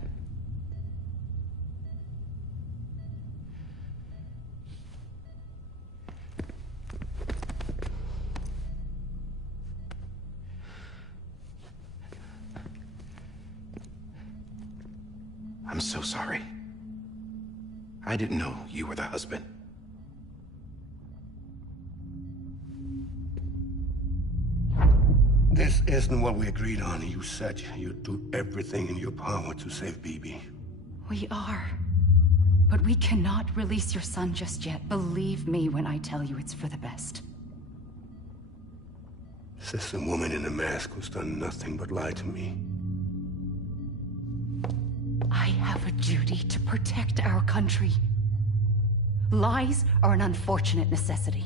I'm so sorry. I didn't know you were the husband. This isn't what we agreed on. You said you'd do everything in your power to save BB. We are. But we cannot release your son just yet. Believe me when I tell you it's for the best. This is a woman in a mask who's done nothing but lie to me. I have a duty to protect our country. Lies are an unfortunate necessity.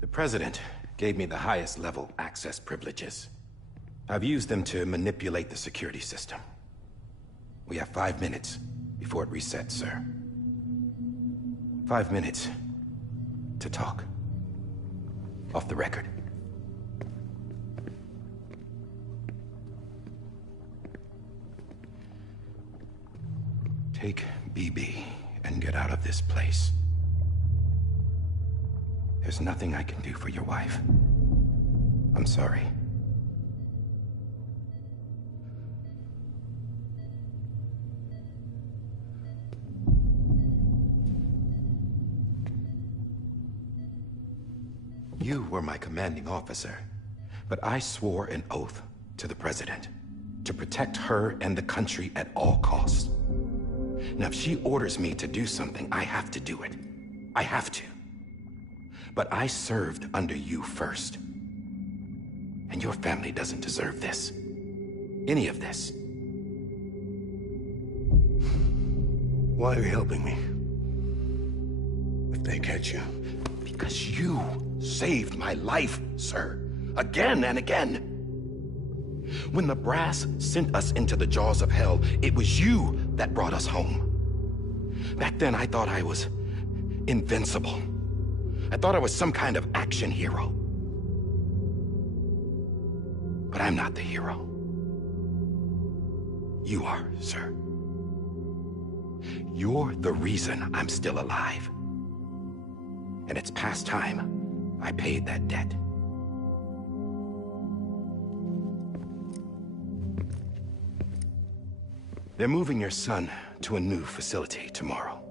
The President gave me the highest level access privileges. I've used them to manipulate the security system. We have 5 minutes before it resets, sir. 5 minutes to talk. Off the record. Take BB and get out of this place. There's nothing I can do for your wife. I'm sorry. You were my commanding officer, but I swore an oath to the President to protect her and the country at all costs. Now, if she orders me to do something, I have to do it. I have to. But I served under you first. And your family doesn't deserve this. Any of this. Why are you helping me? If they catch you. Because you saved my life, sir. Again and again. When the brass sent us into the jaws of hell, it was you that brought us home. Back then, I thought I was invincible. I thought I was some kind of action hero. But I'm not the hero. You are, sir. You're the reason I'm still alive. And it's past time I paid that debt. They're moving your son to a new facility tomorrow.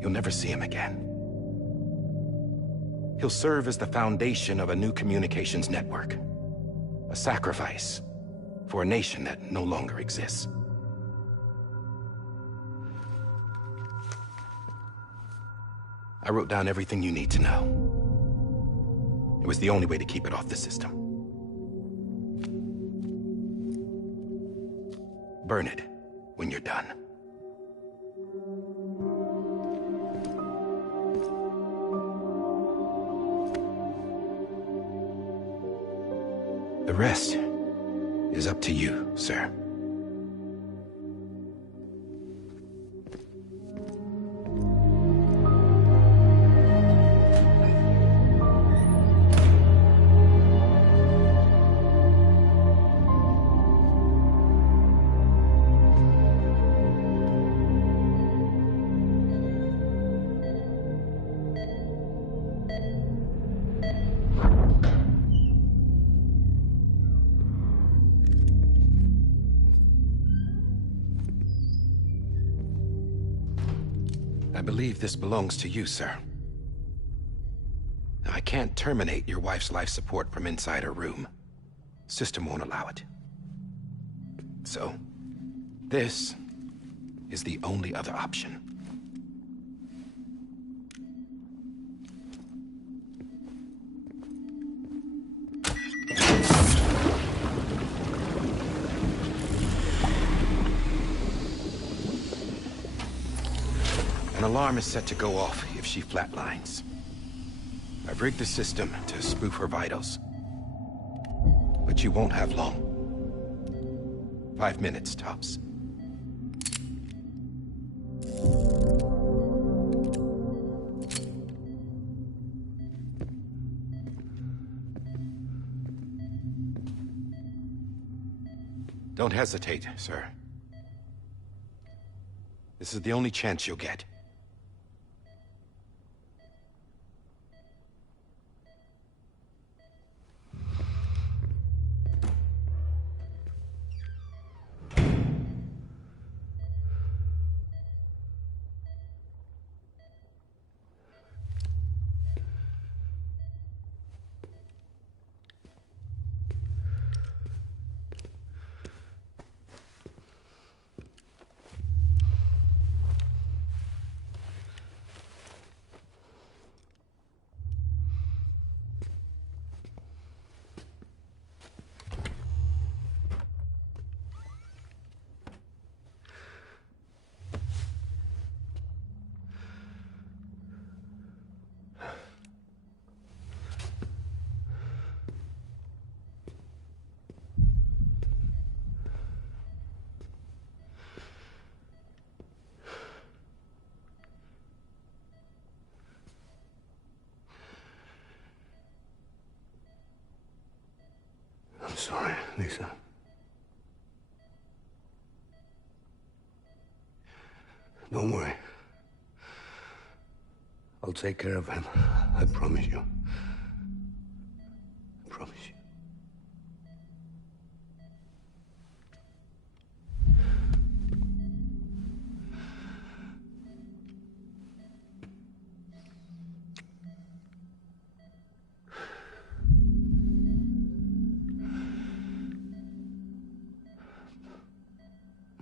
You'll never see him again. He'll serve as the foundation of a new communications network. A sacrifice for a nation that no longer exists. I wrote down everything you need to know. It was the only way to keep it off the system. Burn it when you're done. The rest is up to you, sir. I believe this belongs to you, sir. I can't terminate your wife's life support from inside her room. System won't allow it. So, this is the only other option. An alarm is set to go off if she flatlines. I've rigged the system to spoof her vitals. But you won't have long. 5 minutes, tops. Don't hesitate, sir. This is the only chance you'll get. I'm sorry, Lisa. Don't worry. I'll take care of him. I promise you. I promise you.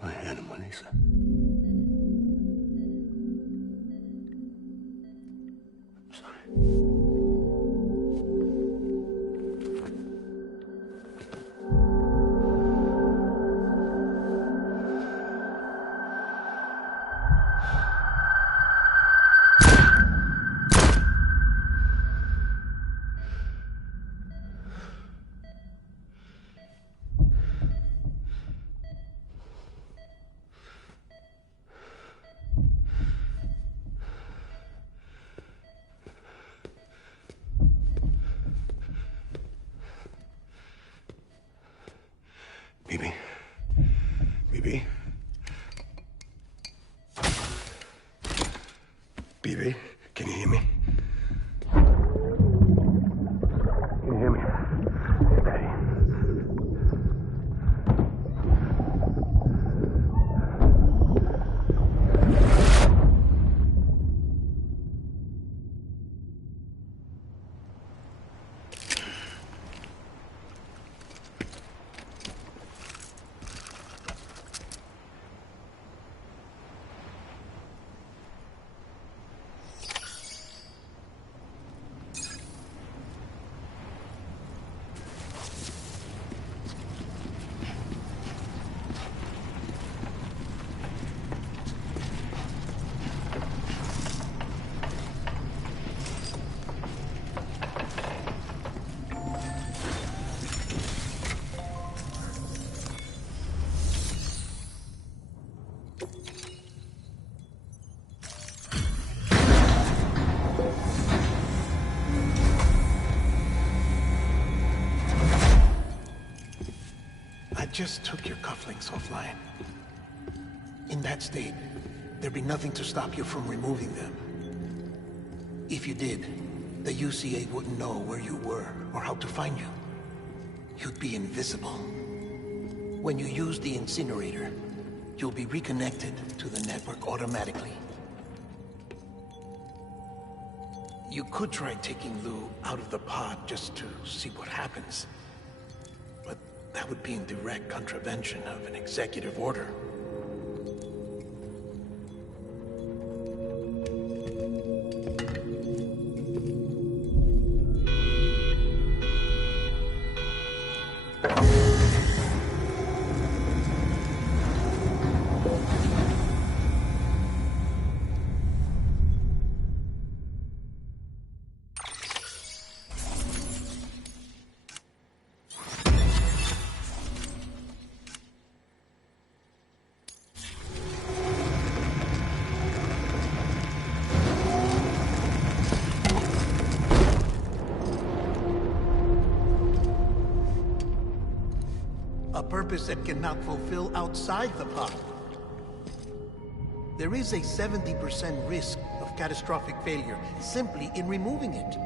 My animal, Lisa. I'm sorry. Bibi. Bibi. Bibi, can you hear me? Can you hear me? It's Daddy. just took your cufflinks offline. In that state, there'd be nothing to stop you from removing them. If you did, the UCA wouldn't know where you were or how to find you. You'd be invisible. When you use the incinerator, you'll be reconnected to the network automatically. You could try taking Lou out of the pod just to see what happens. But that would be in direct contravention of an executive order. A purpose that cannot fulfill outside the pod. There is a 70% risk of catastrophic failure simply in removing it.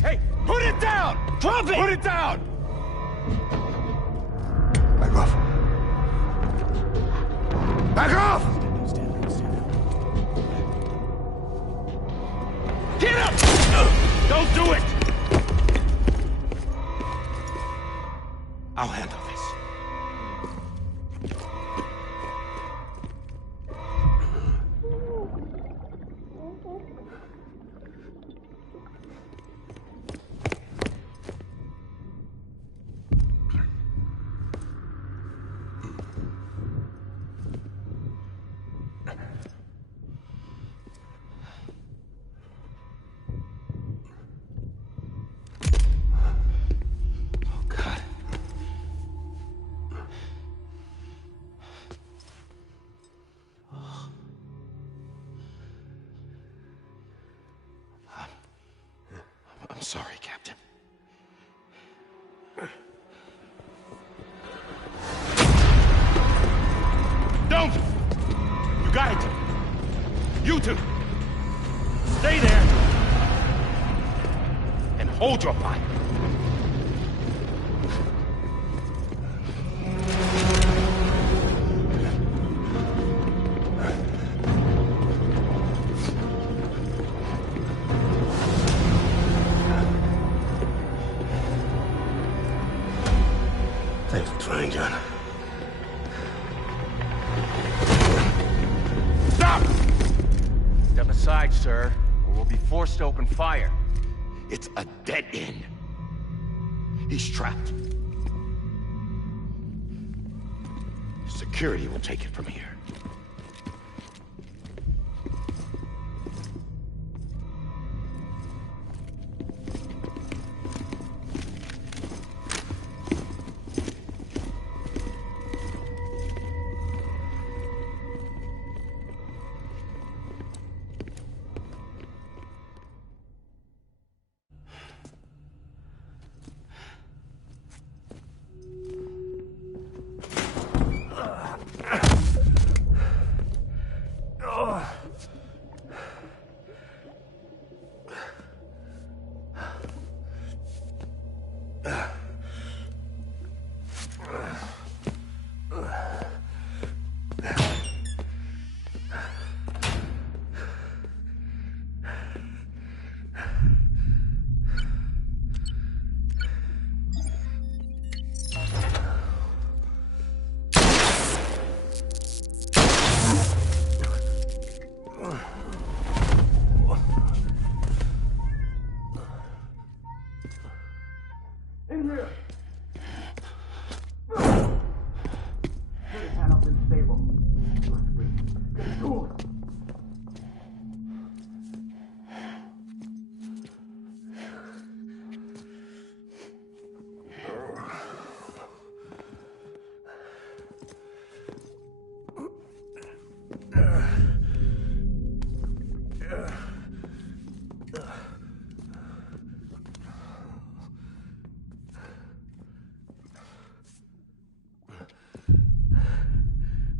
Hey, put it down! Drop it! Put it down! Back off. Back off! Get up! Don't do it! I'll handle this. two, stay there and hold your fire. Thanks for trying, John. Stop! Step aside, sir, or we'll be forced to open fire. It's a dead end. He's trapped. Security will take it from here.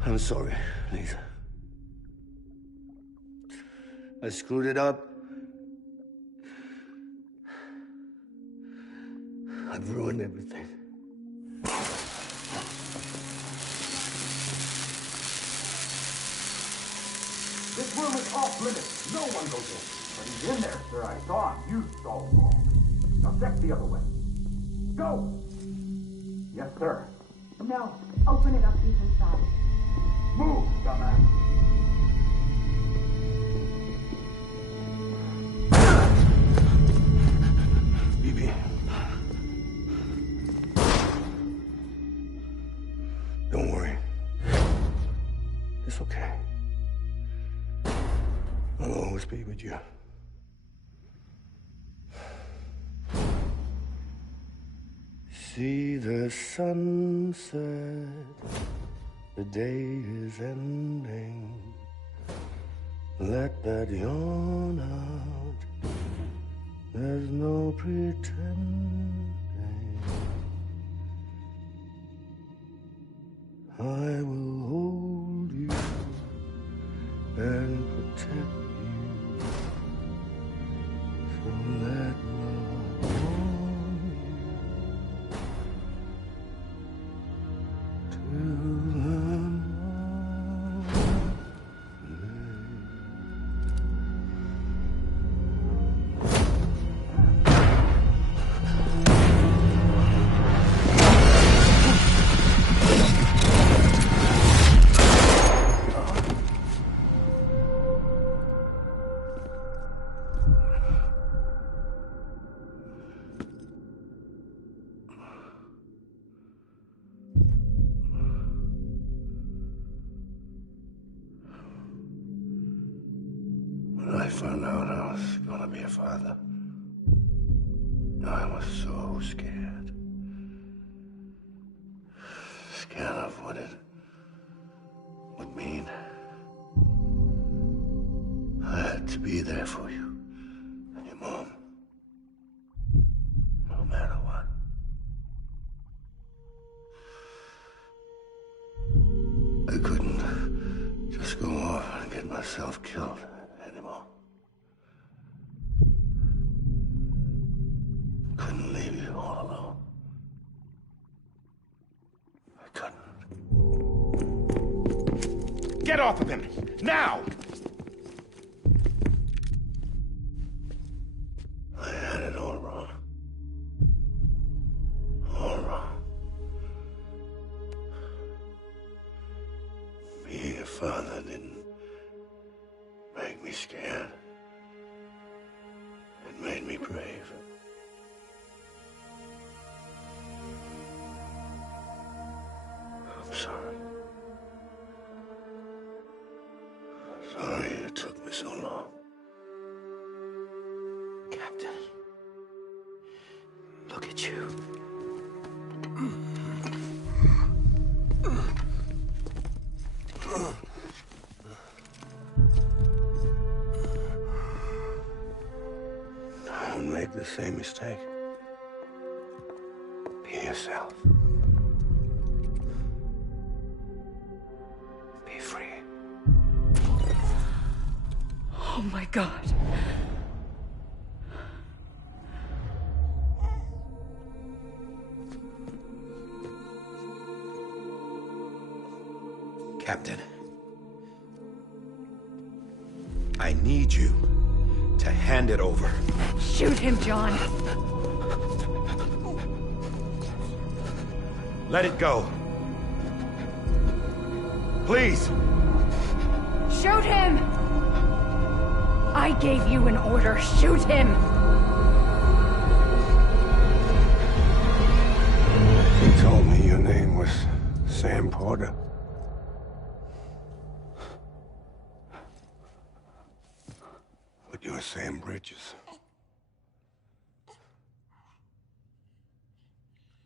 I'm sorry, Lisa. I screwed it up. I've ruined everything. This room is off limits. No one goes in. But he's in there, sir. I saw him. You saw him wrong. Now check the other way. Go! Yes, sir. No. Open it up even inside. Move, dumbass. Bibi. Don't worry. It's okay. I'll always be with you. See the sunset, the day is ending. Let that yawn out, there's no pretending. I will hold you and protect you. So let love warm you till the morning. When I found out I was gonna be a father, I was so scared. Scared of what it would mean. I had to be there for you and your mom, no matter what. I couldn't just go off and get myself killed Get off of him! Now! I had it all wrong. All wrong. Being a father didn't make me scared. It made me brave. I'm sorry. Sorry it took me so long. Captain, look at you. Don't make the same mistake. Be yourself. Be free. Oh my God. Captain, I need you to hand it over. Shoot him, John. Let it go. Please. Shoot him! I gave you an order. Shoot him! He told me your name was Sam Porter. But you're Sam Bridges.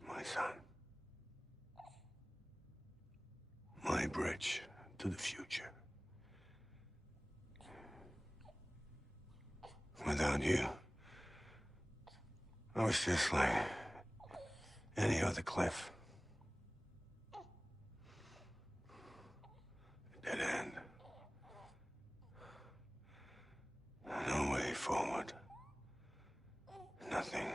My son. My bridge to the future. Without you, I was just like any other Cliff. Dead end. No way forward. Nothing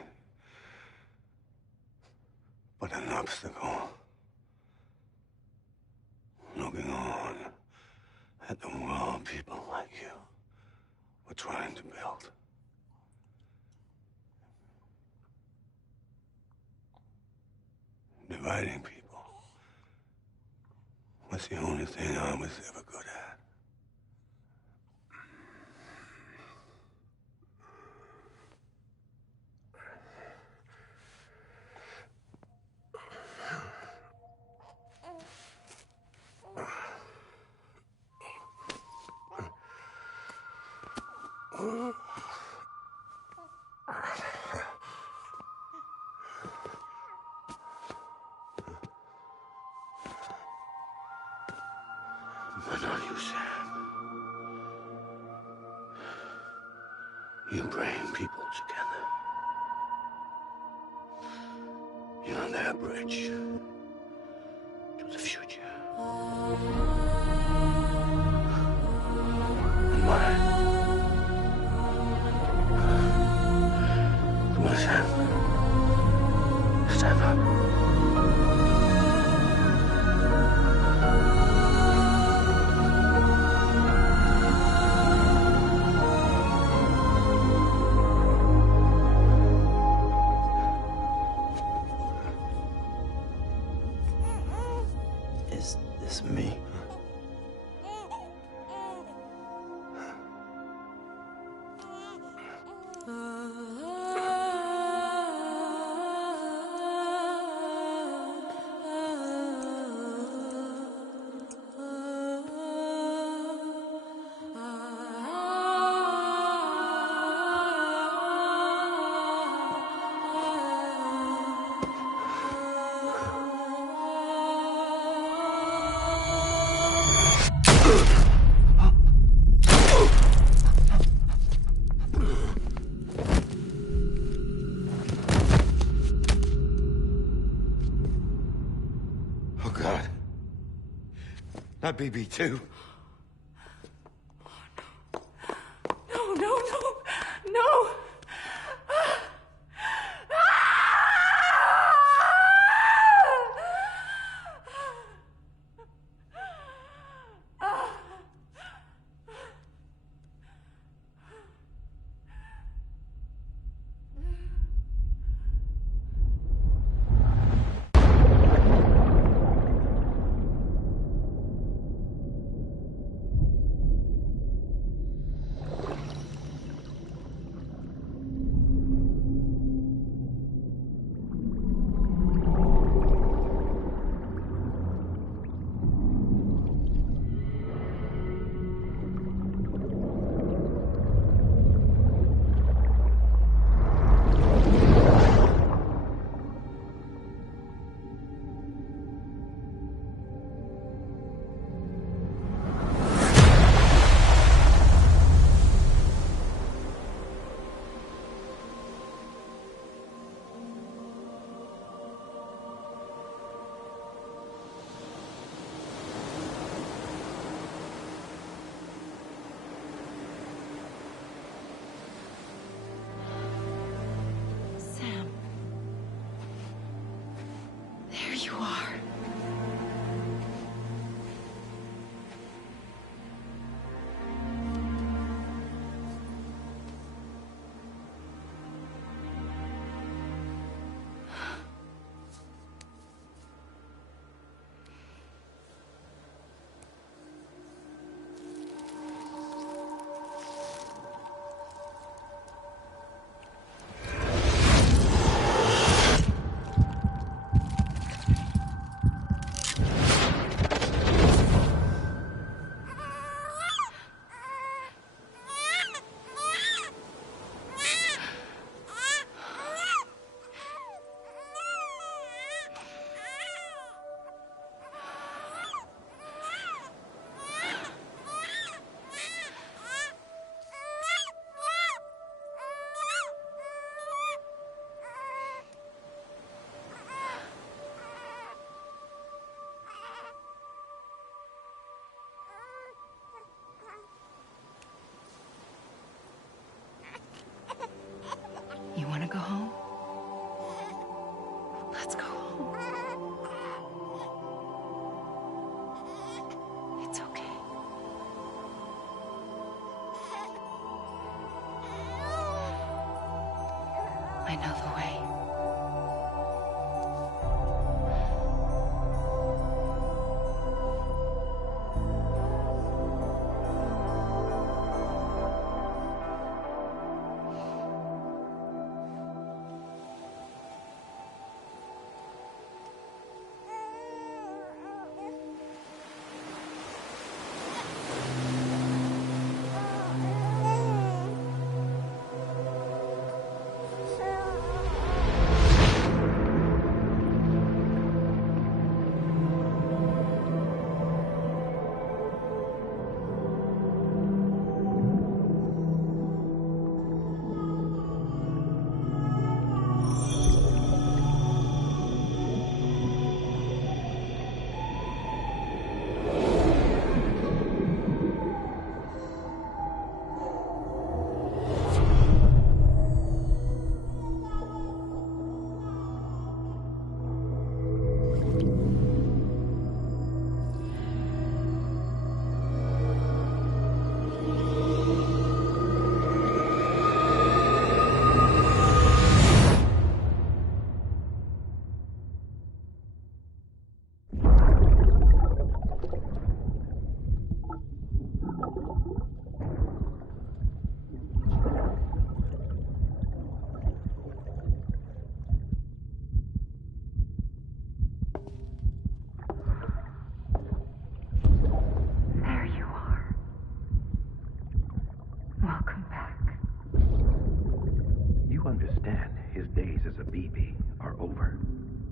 but an obstacle. Looking on at the world people like you were trying to build. Dividing people was the only thing I was ever good at. But are you, Sam? You bring people together. You're their bridge to the future. And mine. Come on, Sam. Stand up. Is this me? Oh, God. Not BB2. No, no, no, no! you are. You want to go home? Let's go home. It's okay. I know the way.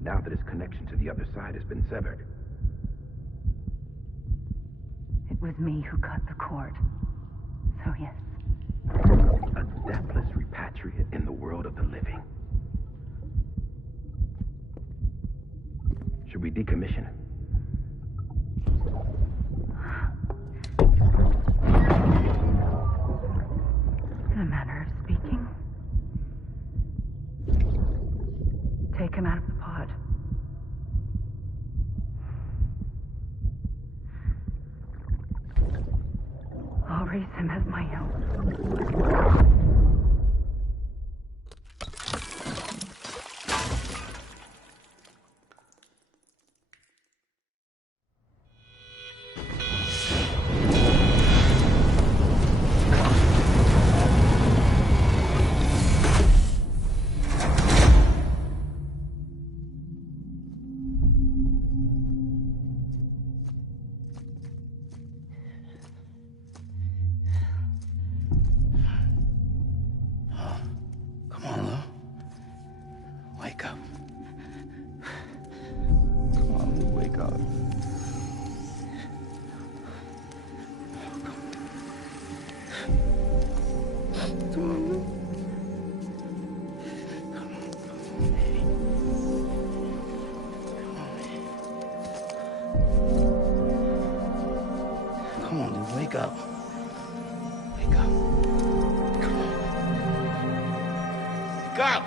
Now that his connection to the other side has been severed. It was me who cut the cord. So yes. A deathless repatriate in the world of the living. Should we decommission him? In a manner of speaking. Take him out of the pod. I'll raise him as my own. Come on, dude, wake up. Wake up. Come on. Wake up!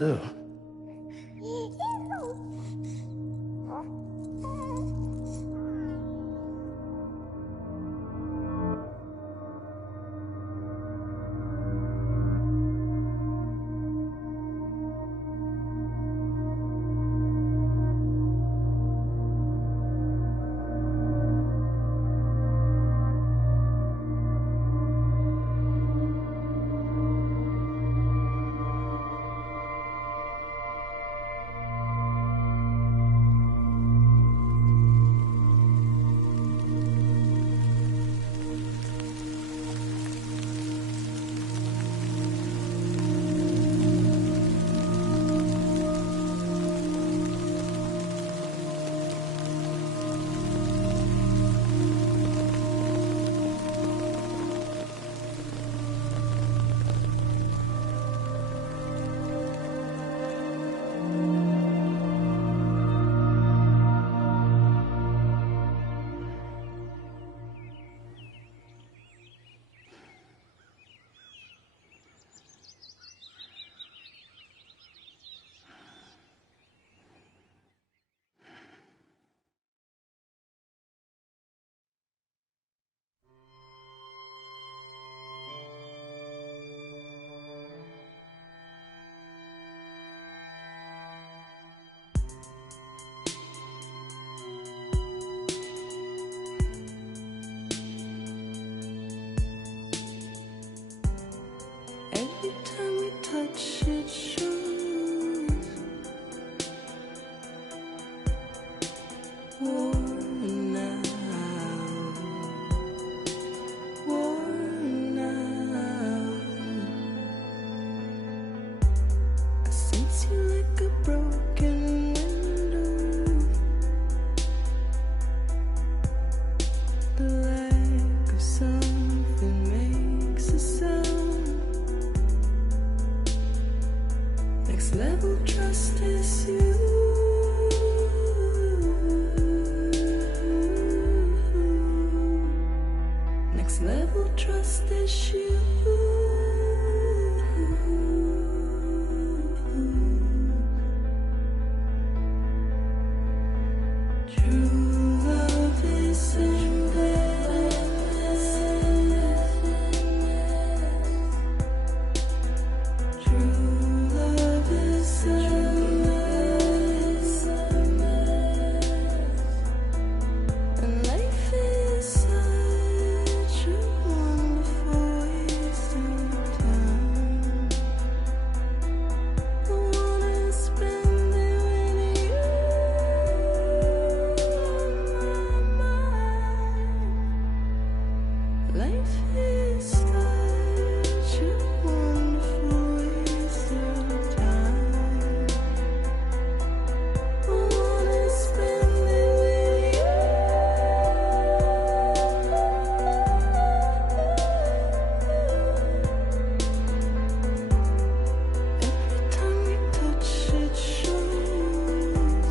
Ew. Every time we touch it shows worn out, worn out. I sense you like a broken window, the lack of something makes a sound. Next level trust is you. Next level trust is you. True love is endless. True love is endless. And life is such a wonderful waste of time. I wanna spend it with you on my mind. Life is such a wonderful waste of time. I wanna spend it with you. Every time we touch it shows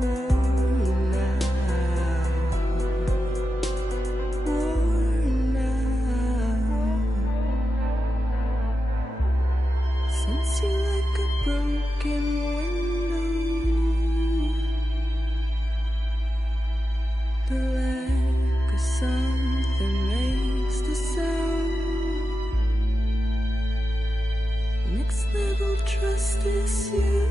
worn out, worn out. Sense you like a broken window, the lack of something makes the sound. Next level trust is you.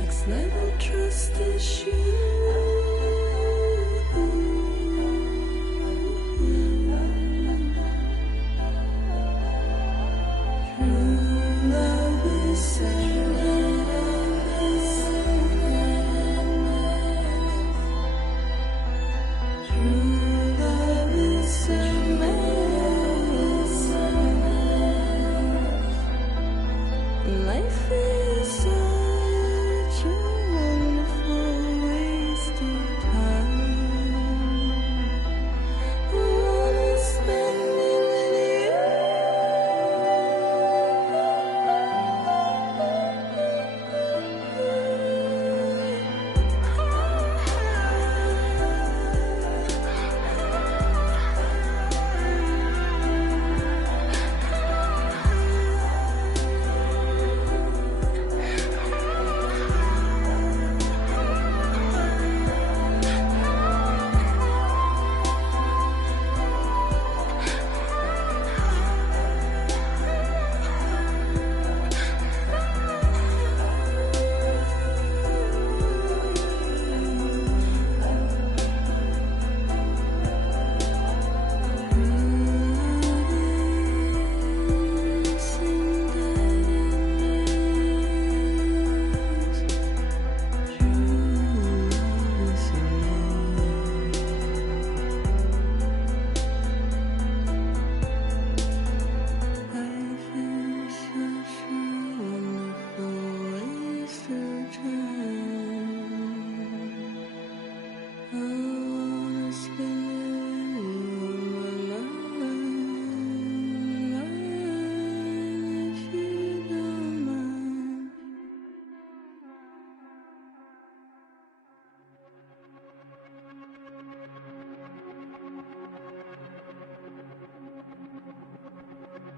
Next level trust is you. True love is endless. True love is endless. Life is such a wonderful waste of time. I wanna spend it with you.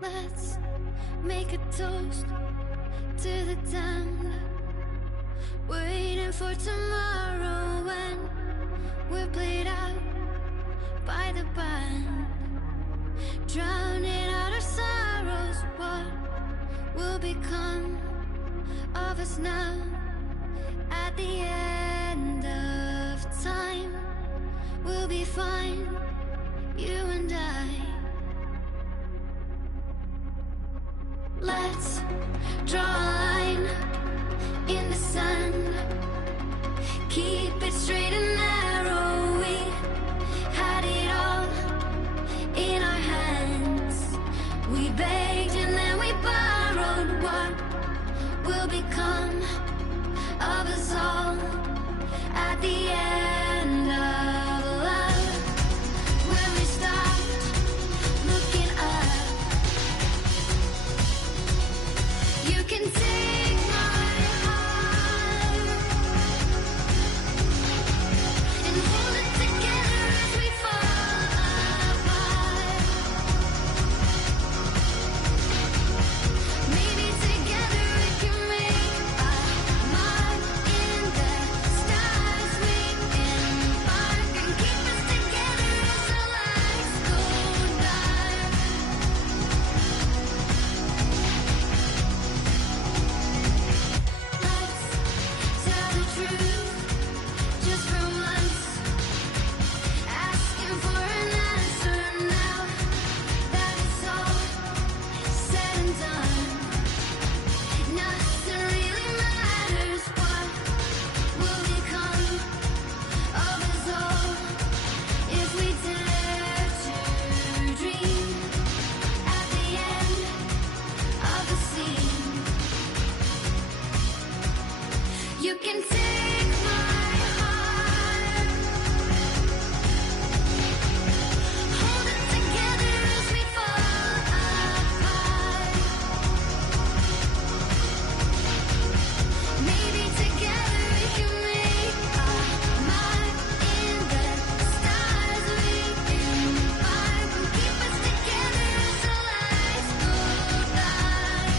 Let's make a toast to the damned, waiting for tomorrow when we're played out by the band, drowning out our sorrows. What will become of us now at the end of time? We'll be fine, you and I. Let's draw a line in the sand, keep it straight and narrow. We had it all in our hands. We begged and then we borrowed. What will become of us all at the end of love? When we stopped looking up, you can take my heart and hold it together as we fall apart. Maybe together we can make a mark in the stars. We embark and keep us together as the lights go dark. Let's tell the truth just for once, asking for an answer now that it's all said and done. Nothing really matters. What will become of us all if we dare to dream at the end of the scene? You can take my heart, hold it together as we fall apart. Maybe together we can make a mark in the stars. We embark and keep us together as the lights go dark.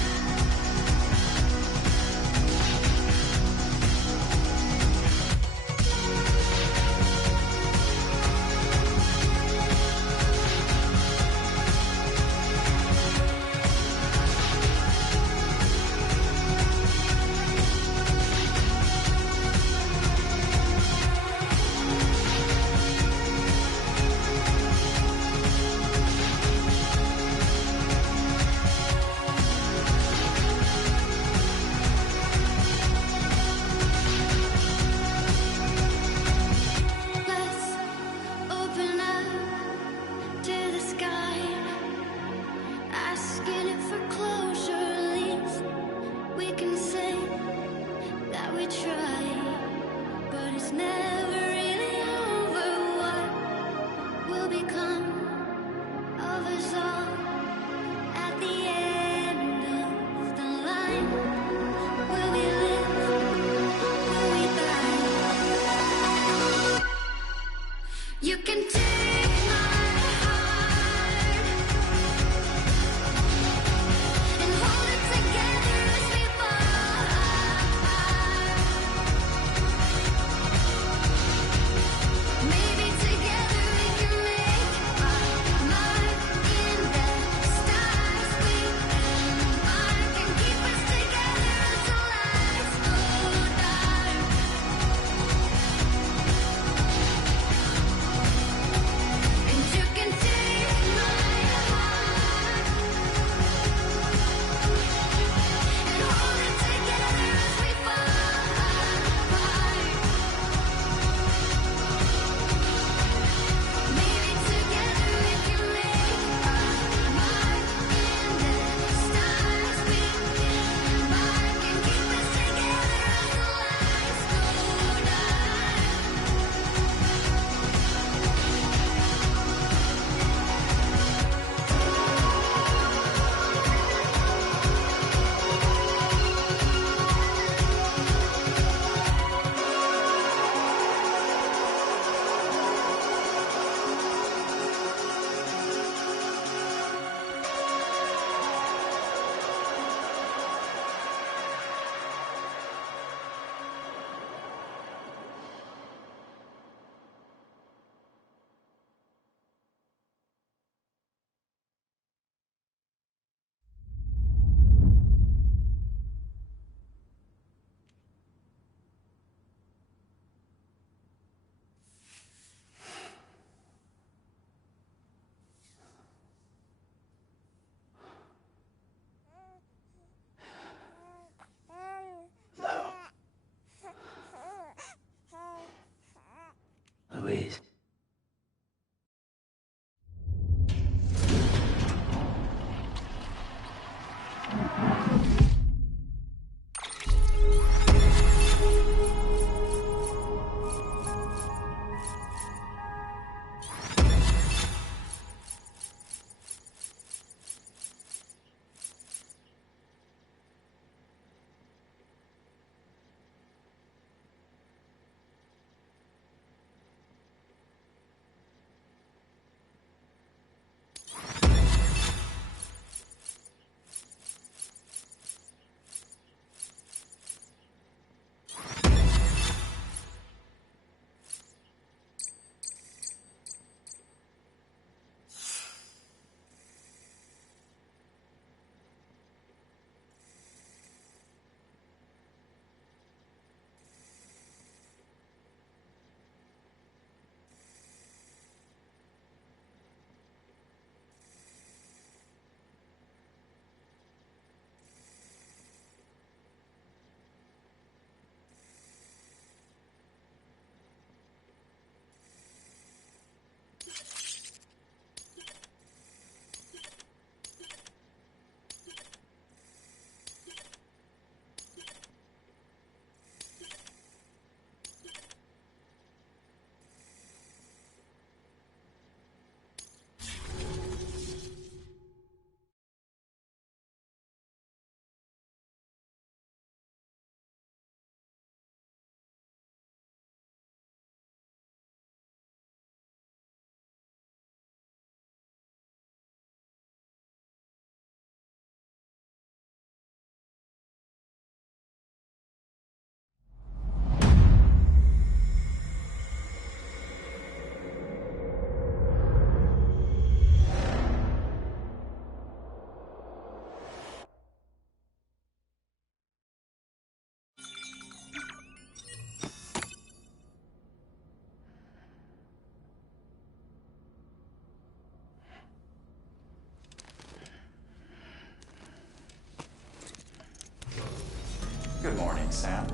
Good morning, Sam.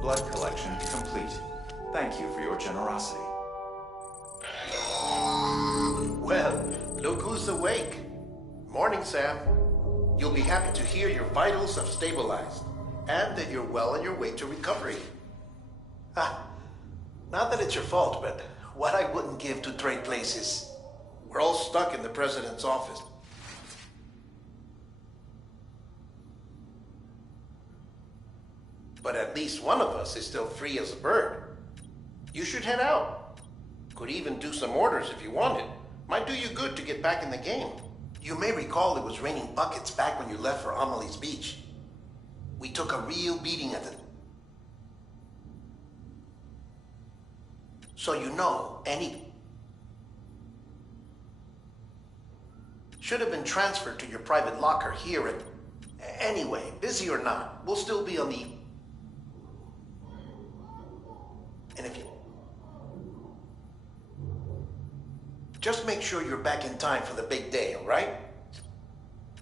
Blood collection complete. Thank you for your generosity. Well, look who's awake. Morning, Sam. You'll be happy to hear your vitals have stabilized, and that you're well on your way to recovery. Not that it's your fault, but what I wouldn't give to trade places. We're all stuck in the president's office. But at least one of us is still free as a bird. You should head out. Could even do some orders if you wanted. Might do you good to get back in the game. You may recall it was raining buckets back when you left for Amelie's Beach. We took a real beating at it. So you know, should have been transferred to your private locker here at... Anyway, busy or not, we'll still be on the... And if you... Just make sure you're back in time for the big day, all right?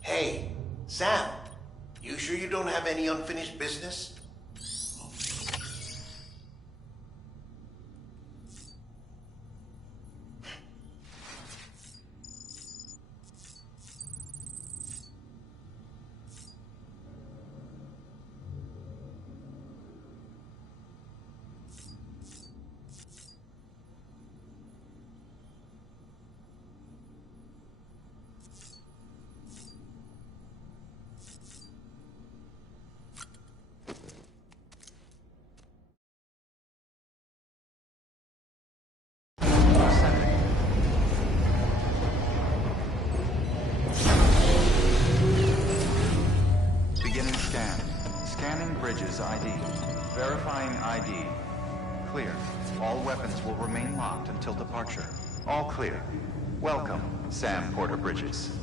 Hey, Sam, you sure you don't have any unfinished business? Beginning scan. Scanning bridges ID. Verifying ID. Clear. All weapons will remain locked until departure. All clear. Welcome, Sam Porter Bridges.